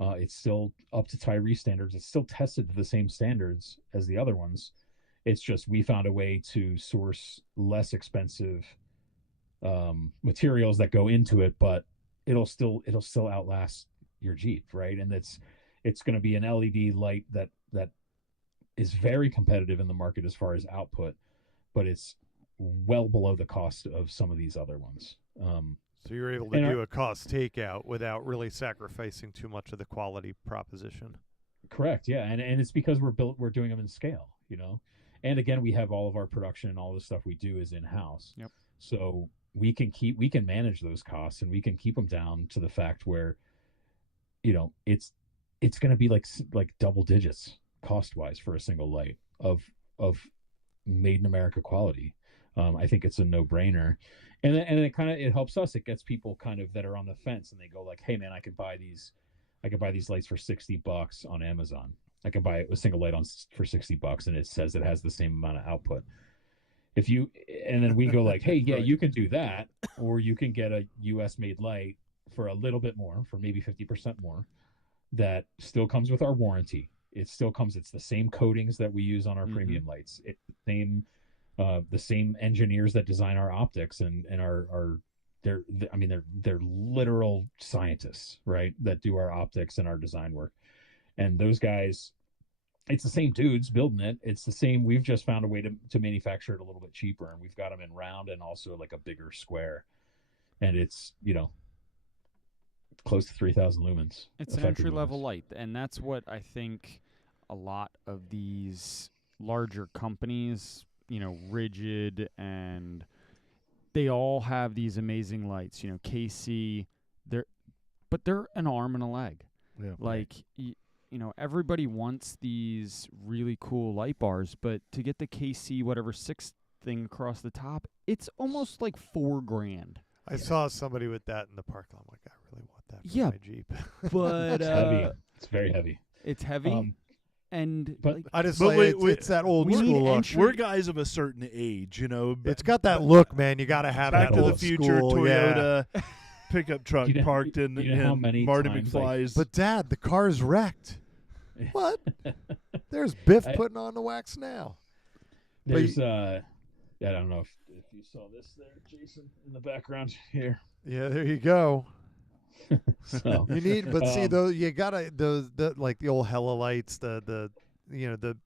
It's still up to TYRI standards. It's still tested to the same standards as the other ones. It's just we found a way to source less expensive materials that go into it, but it'll still outlast your Jeep, right? And it's going to be an LED light that is very competitive in the market as far as output, but it's well below the cost of some of these other ones. So you're able to do a cost takeout without really sacrificing too much of the quality proposition. Correct. Yeah. And it's because we're doing them in scale, you know, and again, we have all of our production and all the stuff we do is in-house. Yep. So we can manage those costs and we can keep them down to the fact where, you know, it's going to be like double digits cost wise for a single light of made in America quality. I think it's a no brainer. And it helps us. It gets people kind of that are on the fence and they go like, hey man, I could buy these lights for $60 on Amazon. I can buy a single light for $60 and it says it has the same amount of output. And then we go like, hey, yeah, right. You can do that, or you can get a US made light for a little bit more, for maybe 50% more, that still comes with our warranty. It's the same coatings that we use on our premium lights. It's the same engineers that design our optics and they're literal scientists, right? That do our optics and our design work. And those guys, it's the same dudes building it. It's the same. We've just found a way to manufacture it a little bit cheaper, and we've got them in round and also like a bigger square. And it's, you know, close to 3,000 lumens. It's an entry-level light, and that's what I think a lot of these larger companies, you know, Rigid, and they all have these amazing lights. You know, KC, but they're an arm and a leg. Yeah. Like, you know, everybody wants these really cool light bars, but to get the KC whatever 6 thing across the top, it's almost like $4,000. I saw somebody with that in the parking lot. I'm like, I really want that for my Jeep. But it's heavy. It's very heavy. It's heavy. But like, I just say it's that old school look. We're guys of a certain age, you know. It's got that look, man. You got to have Back that to old the Future school, Toyota pickup truck parked in how many Marty times, McFly's. But Dad, the car's wrecked. What? There's Biff putting on the wax now. There's I don't know if you saw this there, Jason, in the background here. Yeah, there you go. So You need, but see, Um, though, you gotta the like the old Hella lights, the the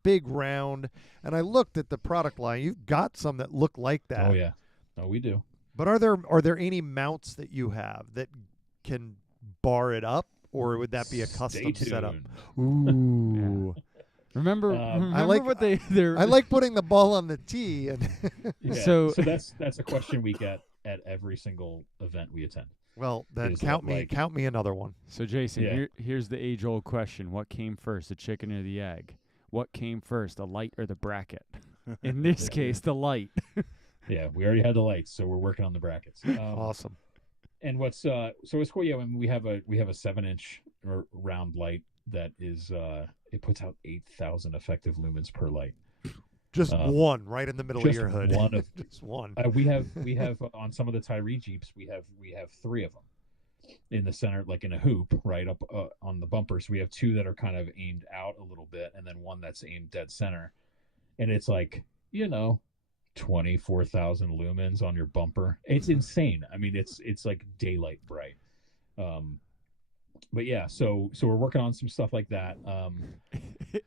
big round. And I looked at the product line. You've got some that look like that. oh yeah, oh we do. But are there any mounts that you have that can bar it up, or would that be a Stay custom setup? tuned. Ooh, Remember, Um, I remember like what they're. I like putting the ball on the tee. And Yeah. So- So that's a question we get at every single event we attend. well, then Is count that, me like- count me another one. So Jason, Yeah. here's the age-old question: what came first, the chicken or the egg? What came first, the light or the bracket? In this case, the light. Yeah, we already had the lights, so we're working on the brackets. Awesome. And what's so it's cool. Yeah, when we have a 7-inch round light that is it puts out 8,000 effective lumens per light. Just one right in the middle of Just your hood. one of Just one. we have on some of the TYRI Jeeps we have 3 of them in the center, like in a hoop right up on the bumper. So we have 2 that are kind of aimed out a little bit, and then one that's aimed dead center. And it's like 24,000 lumens on your bumper. It's insane. I mean, it's like daylight bright. But yeah, so we're working on some stuff like that.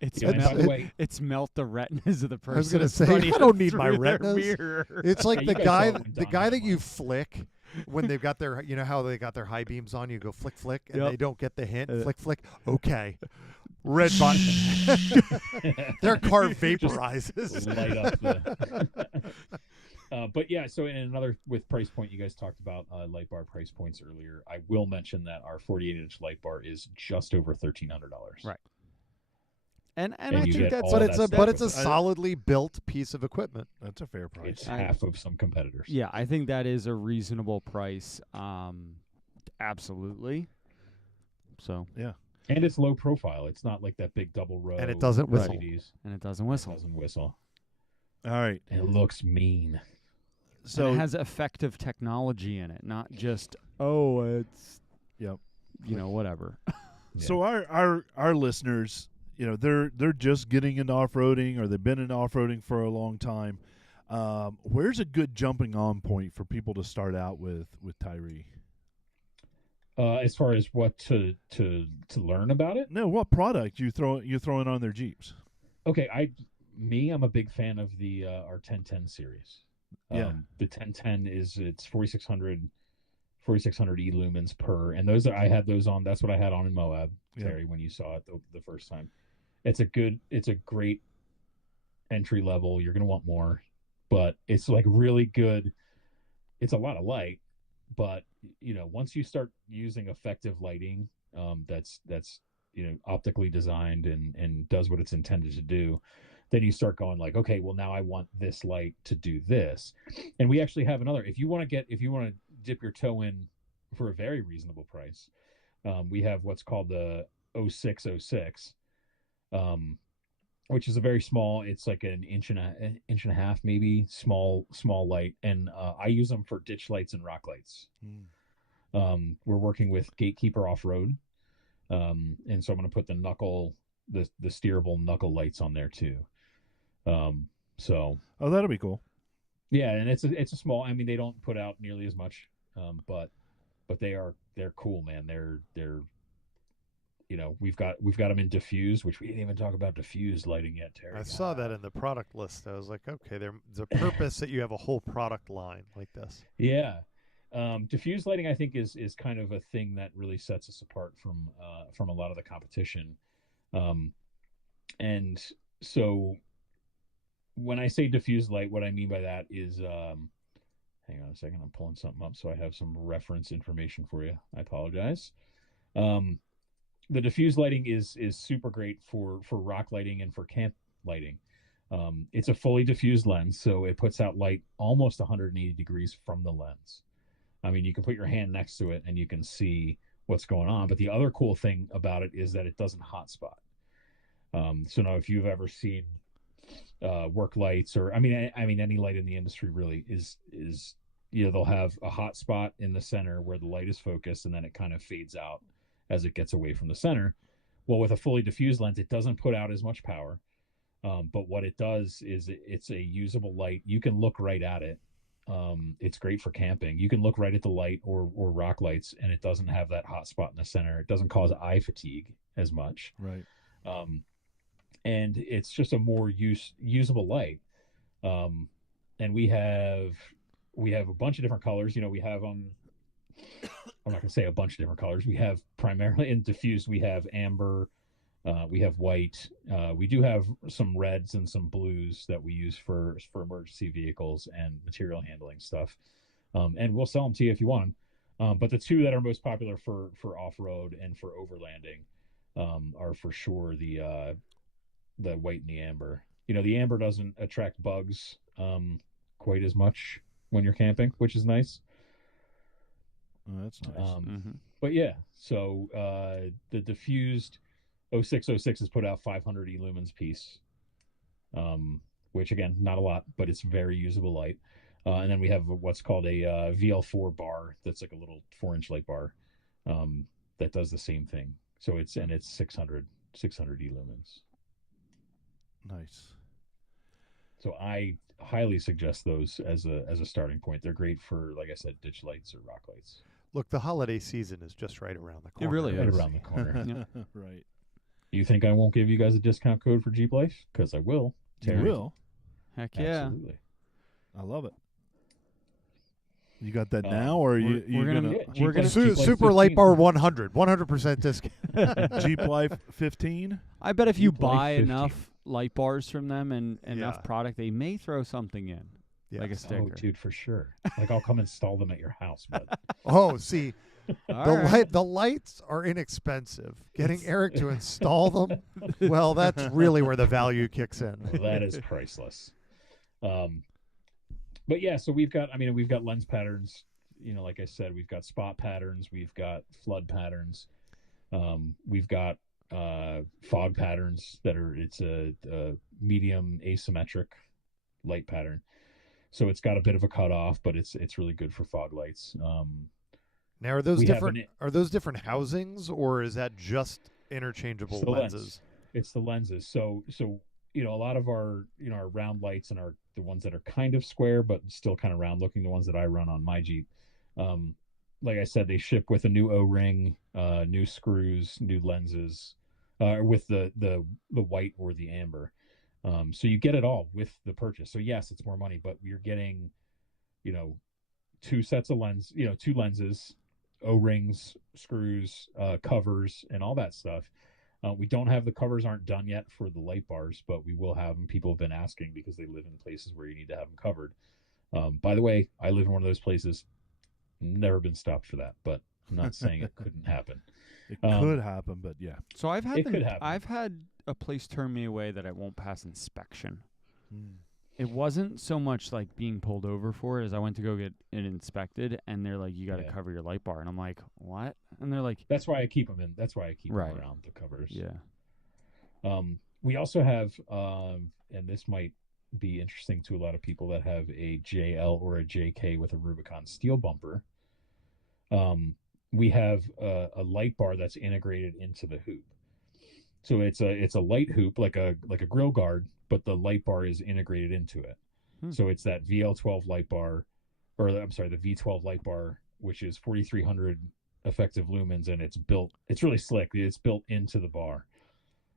It's And by melt, the way, it's melt the retinas of the person. I was gonna in say, front of I you don't need my through their retinas. mirror. It's like Yeah, the you guys guy saw it when the Don guy had that you one. flick when they've got their, how they got their high beams on, you go flick flick and Yep. they don't get the hint. Uh, Flick flick. Okay. Red button. Their car Just vaporizes. light up the. But yeah, so in another with price point, you guys talked about light bar price points earlier. I will mention that our 48-inch light bar is just over $1,300. Right. And And I you think get that's all But that it's a stuff with it. solidly built piece of equipment. That's a fair price. It's I- half of some competitors. yeah, I think that is a reasonable price. Absolutely. So, And it's low profile. It's not like that big double row. And it doesn't whistle. LCDs. and it doesn't It whistle. doesn't whistle. All right. And it looks mean. So And it has effective technology in it, not just it's Yep. Whatever. So our listeners, they're just getting into off-roading, or they've been in off-roading for a long time. Where's a good jumping on point for people to start out with TYRI? As far as what to learn about it, No, what product you throwing on their Jeeps? okay. I'm a big fan of the our 1010 series. Yeah. The 1010 it's 4,600 E lumens per, and those I had those on. That's what I had on in Moab, Yeah. Terry, when you saw it the first time. It's a great entry level. You're gonna want more, but it's like really good. It's a lot of light, but once you start using effective lighting, that's optically designed and does what it's intended to do, then you start going like, okay, well now I want this light to do this. And we actually have another, if you want to dip your toe in for a very reasonable price, we have what's called the 0606, which is a very small, it's like an inch and a half maybe, small light, and I use them for ditch lights and rock lights. We're working with Gatekeeper Off-Road, and so I'm going to put the steerable knuckle lights on there too. So Oh, that'll be cool. yeah, and it's a small. I mean, they don't put out nearly as much, but they're cool, man. They're we've got them in diffuse, which we didn't even talk about diffuse lighting yet, Terry. I saw that in the product list. I was like, okay, there's a purpose that you have a whole product line like this. Yeah. Diffuse lighting, I think, is kind of a thing that really sets us apart from a lot of the competition. And so when I say diffuse light, what I mean by that is, hang on a second, I'm pulling something up so I have some reference information for you. I apologize. The diffuse lighting is super great for rock lighting and for camp lighting. It's a fully diffused lens, so it puts out light almost 180 degrees from the lens. I mean, you can put your hand next to it and you can see what's going on. But the other cool thing about it is that it doesn't hotspot. So now, if you've ever seen work lights, or I mean any light in the industry really is they'll have a hot spot in the center where the light is focused, and then it kind of fades out as it gets away from the center. Well, with a fully diffused lens, it doesn't put out as much power, but what it does is it's a usable light. You can look right at it, It's great for camping. You can look right at the light or rock lights, and it doesn't have that hot spot in the center. It doesn't cause eye fatigue as much. Right. And it's just a more usable light. And we have a bunch of different colors. We have I'm not going to say a bunch of different colors. We have primarily in diffused, we have amber, we have white. We do have some reds and some blues that we use for emergency vehicles and material handling stuff. And we'll sell them to you if you want them. But the two that are most popular for off-road and for overlanding are for sure the white and the amber. The amber doesn't attract bugs quite as much when you're camping, which is nice. Oh, that's nice. But yeah, so the diffused 0606 has put out 500 lumens piece, which again, not a lot, but it's very usable light. And then we have what's called a VL4 bar. That's like a little 4-inch light bar that does the same thing. So it's 600 lumens. Nice. So I highly suggest those as a starting point. They're great for, like I said, ditch lights or rock lights. Look, the holiday season is just right around the corner. It really Right is. around the corner. Right. You think I won't give you guys a discount code for Jeep Life? Because I will. You will. Heck yeah. Absolutely. I love it. You got that now, or we're gonna- we're gonna- Super Light Bar 100% discount. Jeep Life 15? I bet if you Jeep Life buy 50. enough light bars from them and enough Yeah. product, they may throw something in, like a Yes. sticker. Oh, dude, for sure. Like I'll come install them at your house, but Oh, see, All right. the lights are inexpensive. Getting Eric to install them, well, that's really where the value kicks in. well, that is priceless. But yeah, so we've got lens patterns. Like I said, we've got spot patterns, we've got flood patterns, we've got fog patterns it's a medium asymmetric light pattern. So it's got a bit of a cutoff, but it's really good for fog lights. Now, are those We have different? Are those different housings, or is that just interchangeable It's the lens. lenses? It's the lenses. So a lot of our our round lights and the ones that are kind of square but still kind of round looking, the ones that I run on my Jeep. Like I said, they ship with a new O-ring, new screws, new lenses, with the white or the amber. So you get it all with the purchase. So yes, it's more money, but you're getting, two sets of two lenses, O-rings, screws, covers, and all that stuff. We don't have the covers aren't done yet for the light bars, but we will have them. People have been asking because they live in places where you need to have them covered. By the way, I live in one of those places. Never been stopped for that, but I'm not saying it couldn't happen. It could happen, but yeah. So I've It could happen. I've had a place turn me away that I won't pass inspection. Mm. It wasn't so much like being pulled over for it as I went to go get it inspected, and they're like, "You got to Yeah. cover your light bar," and I'm like, "What?" And they're like, That's why I keep them in. That's why I keep Right. them around the covers. "Yeah, We also have, and this might be interesting to a lot of people that have a JL or a JK with a Rubicon steel bumper. We have a light bar that's integrated into the hoop. So it's a light hoop like a grill guard, but the light bar is integrated into it. So it's that VL12 light bar, or I'm sorry, the V12 light bar, which is 4,300 effective lumens, and it's really slick. It's built into the bar.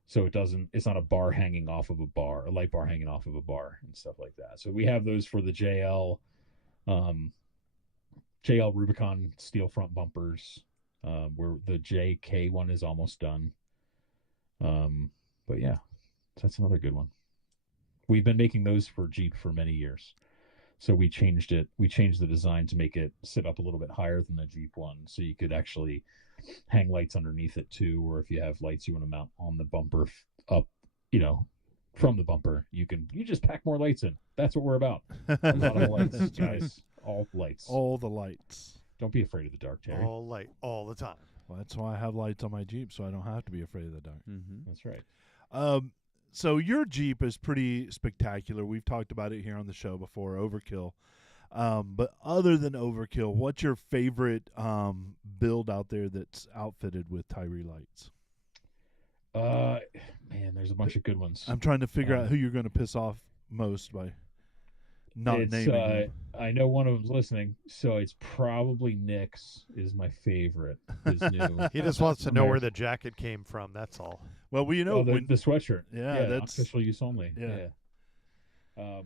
So it's not a bar hanging off of a bar, a light bar hanging off of a bar and stuff like that. So we have those for the JL Rubicon steel front bumpers, where the JK one is almost done. But yeah, that's another good one. We've been making those for Jeep for many years. So we changed it. We changed the design to make it sit up a little bit higher than the Jeep one. So you could actually hang lights underneath it too. Or if you have lights you want to mount on the bumper up, from the bumper, you just pack more lights in. That's what we're about. A lot of lights, That's guys. right. All lights. All the lights. Don't be afraid of the dark, Terry. All light, all the time. Well, that's why I have lights on my Jeep, so I don't have to be afraid of the dark. mm-hmm. That's right. So your Jeep is pretty spectacular. We've talked about it here on the show before, Overkill. But other than Overkill, what's your favorite build out there that's outfitted with TYRI lights? Man, there's a bunch of good ones. I'm trying to figure out who you're going to piss off most by not It's naming them. I know one of them's listening, so it's probably Nick's is my favorite. His new He just wants to know where American. the jacket came from. That's all. Well, we Oh, when the sweatshirt. yeah, Yeah, that's unofficial use only. yeah. Yeah.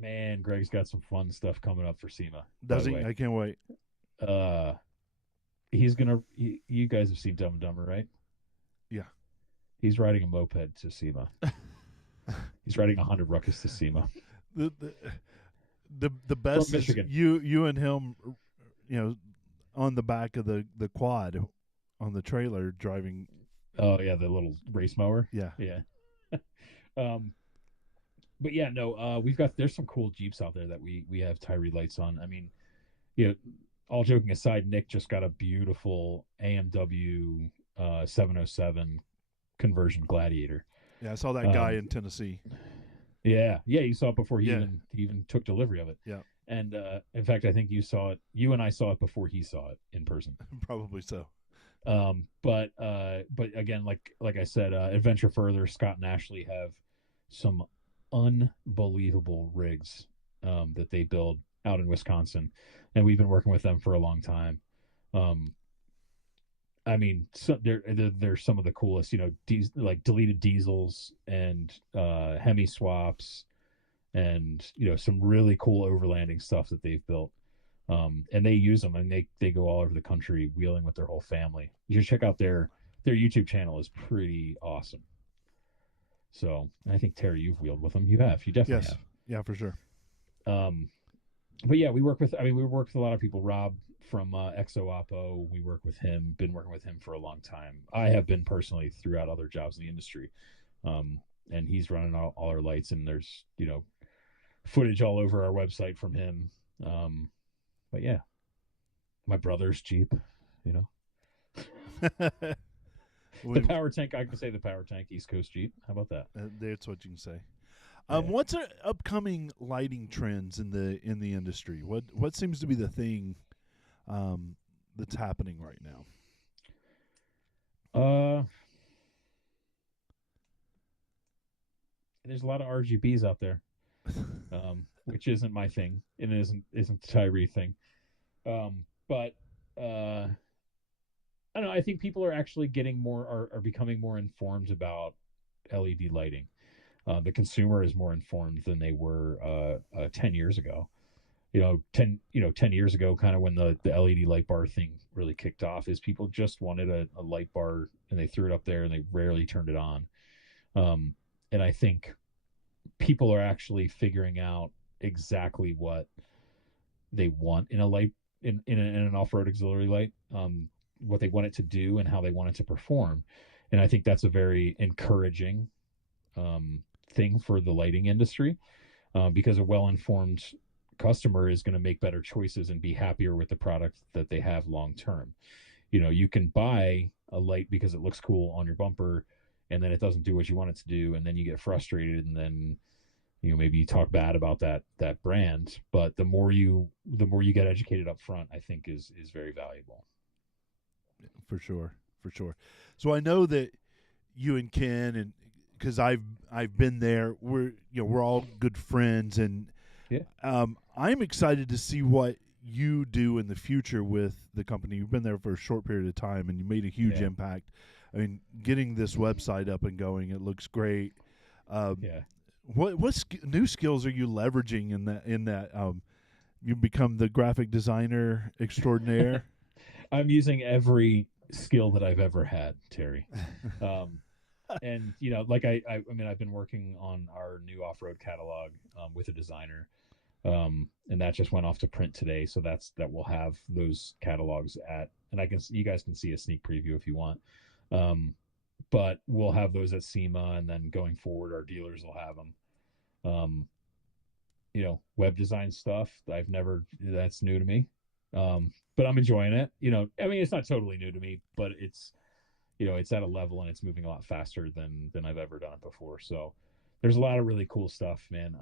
Man, Greg's got some fun stuff coming up for SEMA. Does by he? the way. I can't wait. He's gonna. You guys have seen Dumb and Dumber, right? Yeah. He's riding a moped to SEMA. He's riding 100 ruckus to SEMA. The best is Michigan. you and him, on the back of the quad, on the trailer driving. Oh yeah, the little race mower. Yeah. Yeah. But yeah, no, there's some cool Jeeps out there that we have TYRI lights on. I mean, all joking aside, Nick just got a beautiful AMW 707 conversion Gladiator. Yeah, I saw that guy in Tennessee. Yeah, you saw it before he Yeah. even took delivery of it. Yeah. And in fact, I think you and I saw it before he saw it in person. Probably so. But again, like I said, Adventure Further, Scott and Ashley have some unbelievable rigs that they build out in Wisconsin, and we've been working with them for a long time. I mean, they're some of the coolest, like deleted diesels and Hemi swaps, and some really cool overlanding stuff that they've built. And they use them, and they go all over the country wheeling with their whole family. You should check out their YouTube channel is pretty awesome. So I think TYRI, you've wheeled with them. You definitely Yes. have. Yeah, for sure. But yeah, we work with a lot of people. Rob from Exo Oppo, we work with him. Been working with him for a long time. I have been personally throughout other jobs in the industry, and he's running all our lights. And there's footage all over our website from him. But yeah, my brother's Jeep, the power tank. I can say the power tank East Coast Jeep. How about that? That's what you can say. Yeah. What's our upcoming lighting trends in the industry? What seems to be the thing that's happening right now? There's a lot of RGBs out there, which isn't my thing, and isn't the TYRI thing. But I don't know. I think people are actually getting are becoming more informed about LED lighting. The consumer is more informed than they were 10 years ago. 10 years ago, kind of when the LED light bar thing really kicked off, is people just wanted a light bar and they threw it up there and they rarely turned it on. And I think people are actually figuring out exactly what they want in a light in an off-road auxiliary light, what they want it to do and how they want it to perform. And I think that's a very encouraging thing for the lighting industry, because a well-informed customer is going to make better choices and be happier with the product that they have long term. You can buy a light because it looks cool on your bumper, and then it doesn't do what you want it to do, and then you get frustrated, and then maybe you talk bad about that brand. But the more you get educated up front, I think is very valuable. For sure. So I know that you and Ken, and because I've been there, we're all good friends, and yeah, I'm excited to see what you do in the future with the company. You've been there for a short period of time, and you made a huge impact. I mean, getting this website up and going, it looks great. What new skills are you leveraging in that? You become the graphic designer extraordinaire. I'm using every skill that I've ever had, TYRI. And like I mean, I've been working on our new off-road catalog with a designer, and that just went off to print today. So that will have those catalogs and you guys can see a sneak preview if you want. But we'll have those at SEMA, and then going forward, our dealers will have them. Web design stuff, that's new to me. But I'm enjoying it. I mean, it's not totally new to me, but it's at a level and it's moving a lot faster than I've ever done it before. So there's a lot of really cool stuff, man.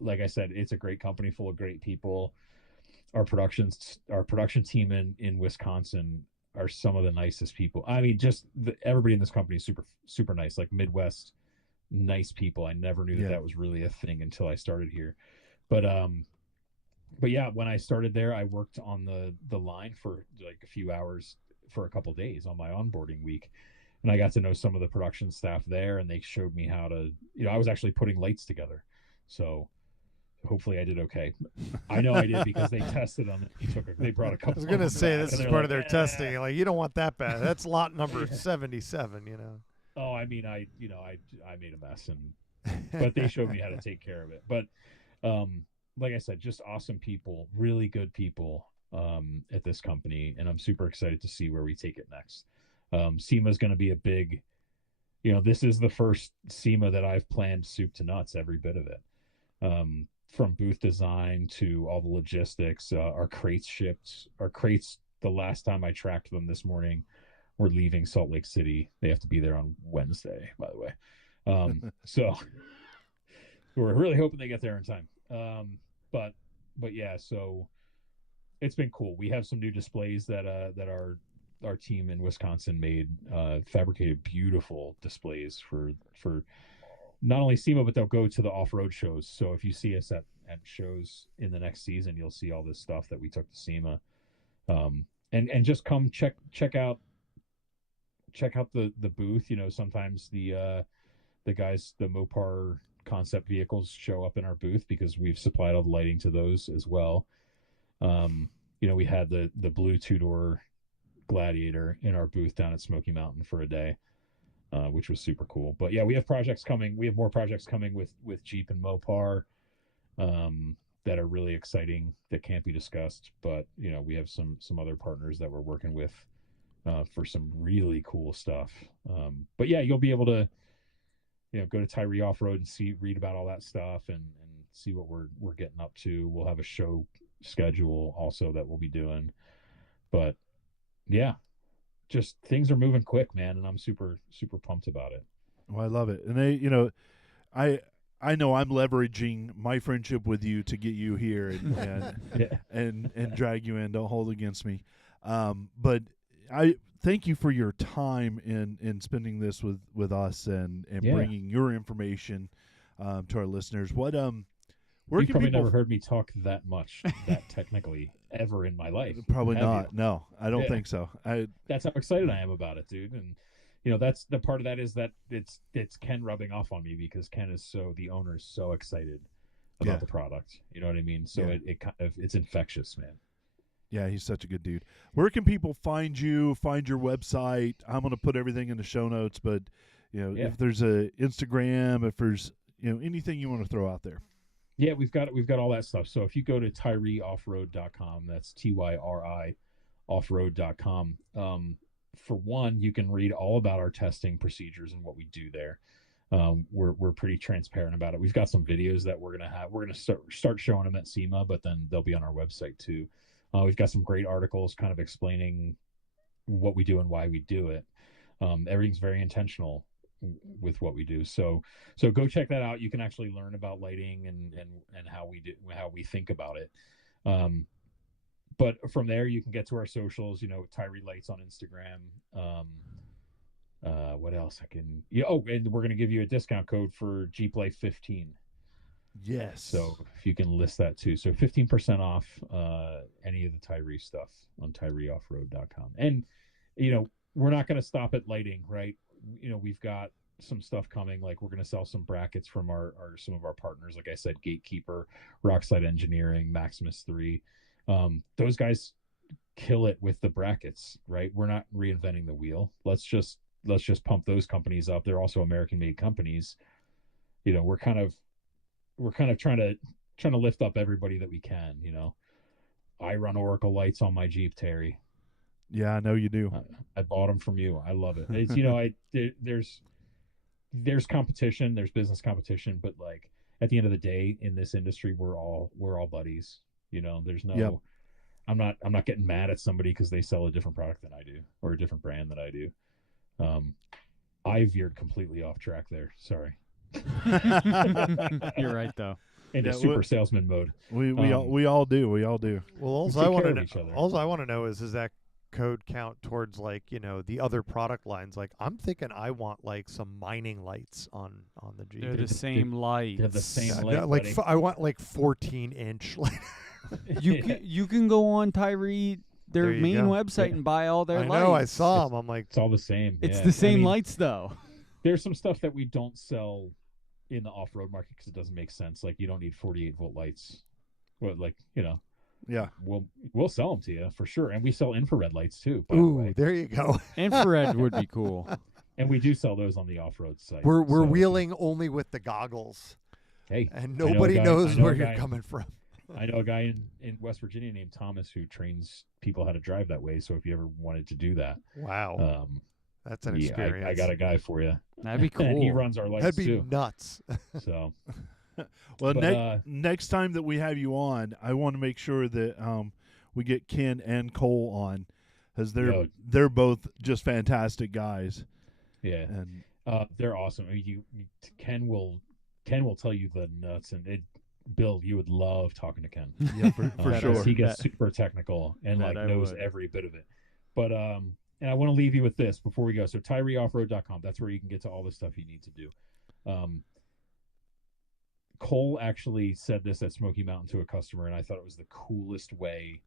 Like I said, it's a great company full of great people. Our production team in Wisconsin are some of the nicest people. I mean, just everybody in this company is super, super nice, like Midwest nice people. I never knew Yeah. that was really a thing until I started here. But yeah, when I started there, I worked on the line for like a few hours for a couple days on my onboarding week, and I got to know some of the production staff there, and they showed me how to, I was actually putting lights together. So hopefully I did okay. I know I did because they tested them. They brought a I couple. was gonna of them say back, this and is they're part like, of their testing. Like, you don't want that bad. That's lot number Yeah. 77. You know. Oh, I mean, I made a mess, but they showed me how to take care of it. But like I said, just awesome people, really good people at this company, and I'm super excited to see where we take it next. SEMA is going to be a big, this is the first SEMA that I've planned soup to nuts, every bit of it. From booth design to all the logistics, our crates shipped. Our crates, the last time I tracked them this morning, were leaving Salt Lake City. They have to be there on Wednesday, by the way. So we're really hoping they get there in time. But yeah, so it's been cool. We have some new displays that our team in Wisconsin made, fabricated beautiful displays for not only SEMA, but they'll go to the off-road shows. So if you see us at shows in the next season, you'll see all this stuff that we took to SEMA. And just come check out the booth. Sometimes the guys, the Mopar concept vehicles show up in our booth because we've supplied all the lighting to those as well. We had the blue two-door Gladiator in our booth down at Smoky Mountain for a day, which was super cool. But yeah, we have projects coming. We have more projects coming with Jeep and Mopar that are really exciting that can't be discussed. But we have some other partners that we're working with for some really cool stuff. But yeah, you'll be able to go to TYRI Off-Road and read about all that stuff and see what we're getting up to. We'll have a show schedule also that we'll be doing. But yeah, just things are moving quick, man, and I'm super super pumped about it. Well, I love it. And I know I'm leveraging my friendship with you to get you here and Yeah. and drag you in. Don't hold against me. But I thank you for your time in spending this with us and Yeah. bringing your information to our listeners. Where You've can probably people never heard me talk that much, that technically, ever in my life. Probably Have not. you? No, I don't Yeah. think so. That's how excited I am about it, dude. And that's the part of that is that it's Ken rubbing off on me because the owner is so excited about Yeah. the product. You know what I mean? So Yeah. it kind of, it's infectious, man. Yeah, he's such a good dude. Where can people find you? Find your website? I'm going to put everything in the show notes, but Yeah. if there's a Instagram, if there's anything you want to throw out there. Yeah, we've got all that stuff. So if you go to TYRIoffroad.com, that's TYRI offroad.com. For one, you can read all about our testing procedures and what we do there. We're pretty transparent about it. We've got some videos that we're gonna start showing them at SEMA, but then they'll be on our website too. We've got some great articles kind of explaining what we do and why we do it. Everything's very intentional with what we do. So go check that out. You can actually learn about lighting and how we think about it. But from there you can get to our socials, TYRI Lights on Instagram. What else and we're going to give you a discount code for Jeep Life 15. Yes. So if you can list that too. So 15% off any of the TYRI stuff on TYRIoffroad.com. And we're not going to stop at lighting, right? We've got some stuff coming. Like we're going to sell some brackets from some of our partners. Like I said, Gatekeeper, Rockside Engineering, Maximus 3. Those guys kill it with the brackets, right? We're not reinventing the wheel. Let's just pump those companies up. They're also American-made companies. We're kind of trying to lift up everybody that we can. I run Oracle lights on my Jeep, Terry. Yeah, I know you do. I bought them from you. I love it. It's there's competition, there's business competition, but like at the end of the day, in this industry, we're all buddies. There's no. Yep. I'm not getting mad at somebody because they sell a different product than I do or a different brand than I do. I veered completely off track there. Sorry. You're right though. Into super salesman mode. We all do. We all do. Well, all I want to know is that code count towards like, the other product lines. Like I'm thinking I want like some mining lights on the Jeep. They're the same lights. They're the same Yeah, light, no, like buddy. I want like 14-inch. You can go on TYRI, their There you main go. website, and buy all their I lights. know. I saw them. I'm like, It's all the same. It's yeah. the same I mean, lights, though. There's some stuff that we don't sell in the off-road market because it doesn't make sense. Like you don't need 48-volt lights. Well, like Yeah. we'll sell them to you for sure, and we sell infrared lights too. By the ooh, way. there you go. Infrared would be cool. And we do sell those on the off-road site. We're So, wheeling only with the goggles, Hey, and know a nobody guy- knows I know a where you're guy- coming from. I know a guy in West Virginia named Thomas who trains people how to drive that way. So if you ever wanted to do that, Wow, that's an yeah, experience. I got a guy for you. That'd be And he cool. runs our lights That'd be too. nuts. So Well, But, next time that we have you on, I want to make sure that we get Ken and Cole on, because they're both just fantastic guys. yeah, And they're awesome. I mean, Ken will tell you the nuts, and Bill, you would love talking to Ken. yeah, for That sure. He gets That- super technical and that like I knows would. every bit of it. But and I want to leave you with this before we go. So TYRIoffroad.com, that's where you can get to all the stuff you need to do. Cole actually said this at Smoky Mountain to a customer, and I thought it was the coolest way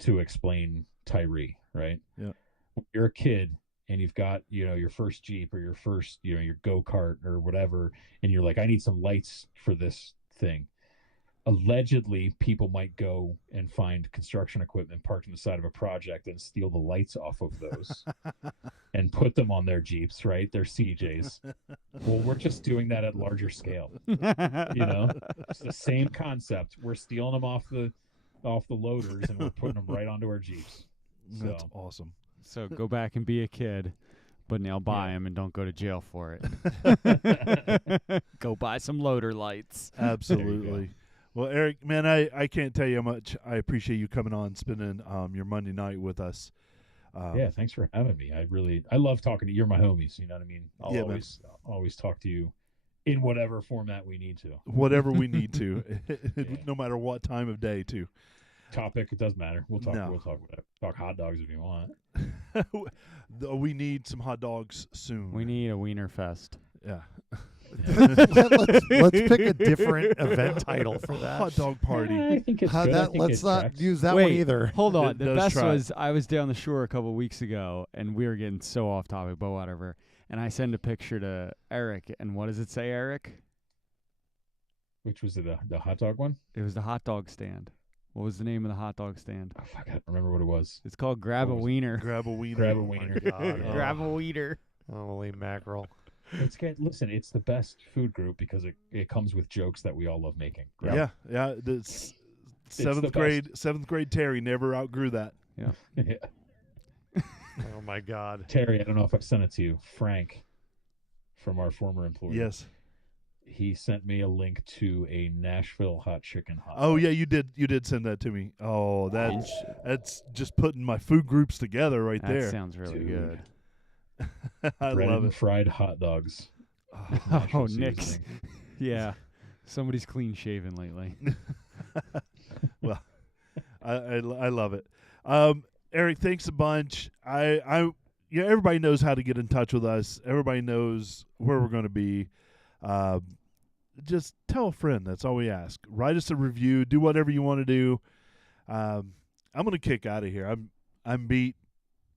to explain TYRI, right? Yeah. When you're a kid and you've got, your first Jeep or your first, your go-kart or whatever, and you're like, I need some lights for this thing. Allegedly, people might go and find construction equipment parked on the side of a project and steal the lights off of those and put them on their Jeeps, right? Their CJs. Well, we're just doing that at larger scale. It's the same concept. We're stealing them off the loaders and we're putting them right onto our Jeeps. That's So- awesome. So go back and be a kid, but now buy Yeah. them and don't go to jail for it. Go buy some loader lights. Absolutely. Well, Eric, man, I can't tell you how much I appreciate you coming on, spending your Monday night with us. Yeah, thanks for having me. I love talking to you. You're my homies. You know what I mean? I'll Yeah, man. always talk to you in whatever format we need to. Whatever we need to, Yeah. no matter what time of day, too. Topic, it doesn't matter. We'll talk. No. We'll talk whatever. Talk hot dogs if you want. We need some hot dogs soon. We need a Wiener Fest. Yeah. let's pick a different event title for that. Hot dog party. I think it's How good. I that, think let's it not tracks. use that Wait. one either. Hold on. It The does best try. was I was down the shore a couple weeks ago, and we were getting so off topic, but whatever. And I send a picture to Eric, and what does it say, Eric? Which was the hot dog one? It was the hot dog stand. What was the name of the hot dog stand? Oh, fuck, I don't remember what it was. It's called Grab a What was it? Wiener. Grab a wiener. Grab a Oh my wiener. God. Grab a Wiener. Holy mackerel. It's good. Listen, it's the best food group because it comes with jokes that we all love making. Right? Yeah, yeah. Seventh grade Terry never outgrew that. Yeah. Oh my God. Terry, I don't know if I sent it to you. Frank, from our former employer. Yes. He sent me a link to a Nashville hot chicken hot. Oh dog. yeah, you did send that to me. Oh, that's just putting my food groups together right That there. sounds really Dude. good. I Breaded love and it. fried hot dogs. with Oh, Nashville Nick's. seasoning. Yeah. Somebody's clean shaven lately. I love it. Eric, thanks a bunch. Everybody knows how to get in touch with us. Everybody knows where we're going to be. Just tell a friend. That's all we ask. Write us a review. Do whatever you want to do. I'm going to kick out of here. I'm beat,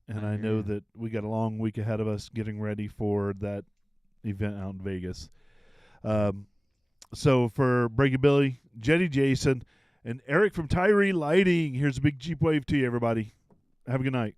and I know that we got a long week ahead of us getting ready for that event out in Vegas. So for Breaking Billy, Jetty Jason, and Eric from TYRI Lighting, here's a big Jeep wave to you, everybody. Have a good night.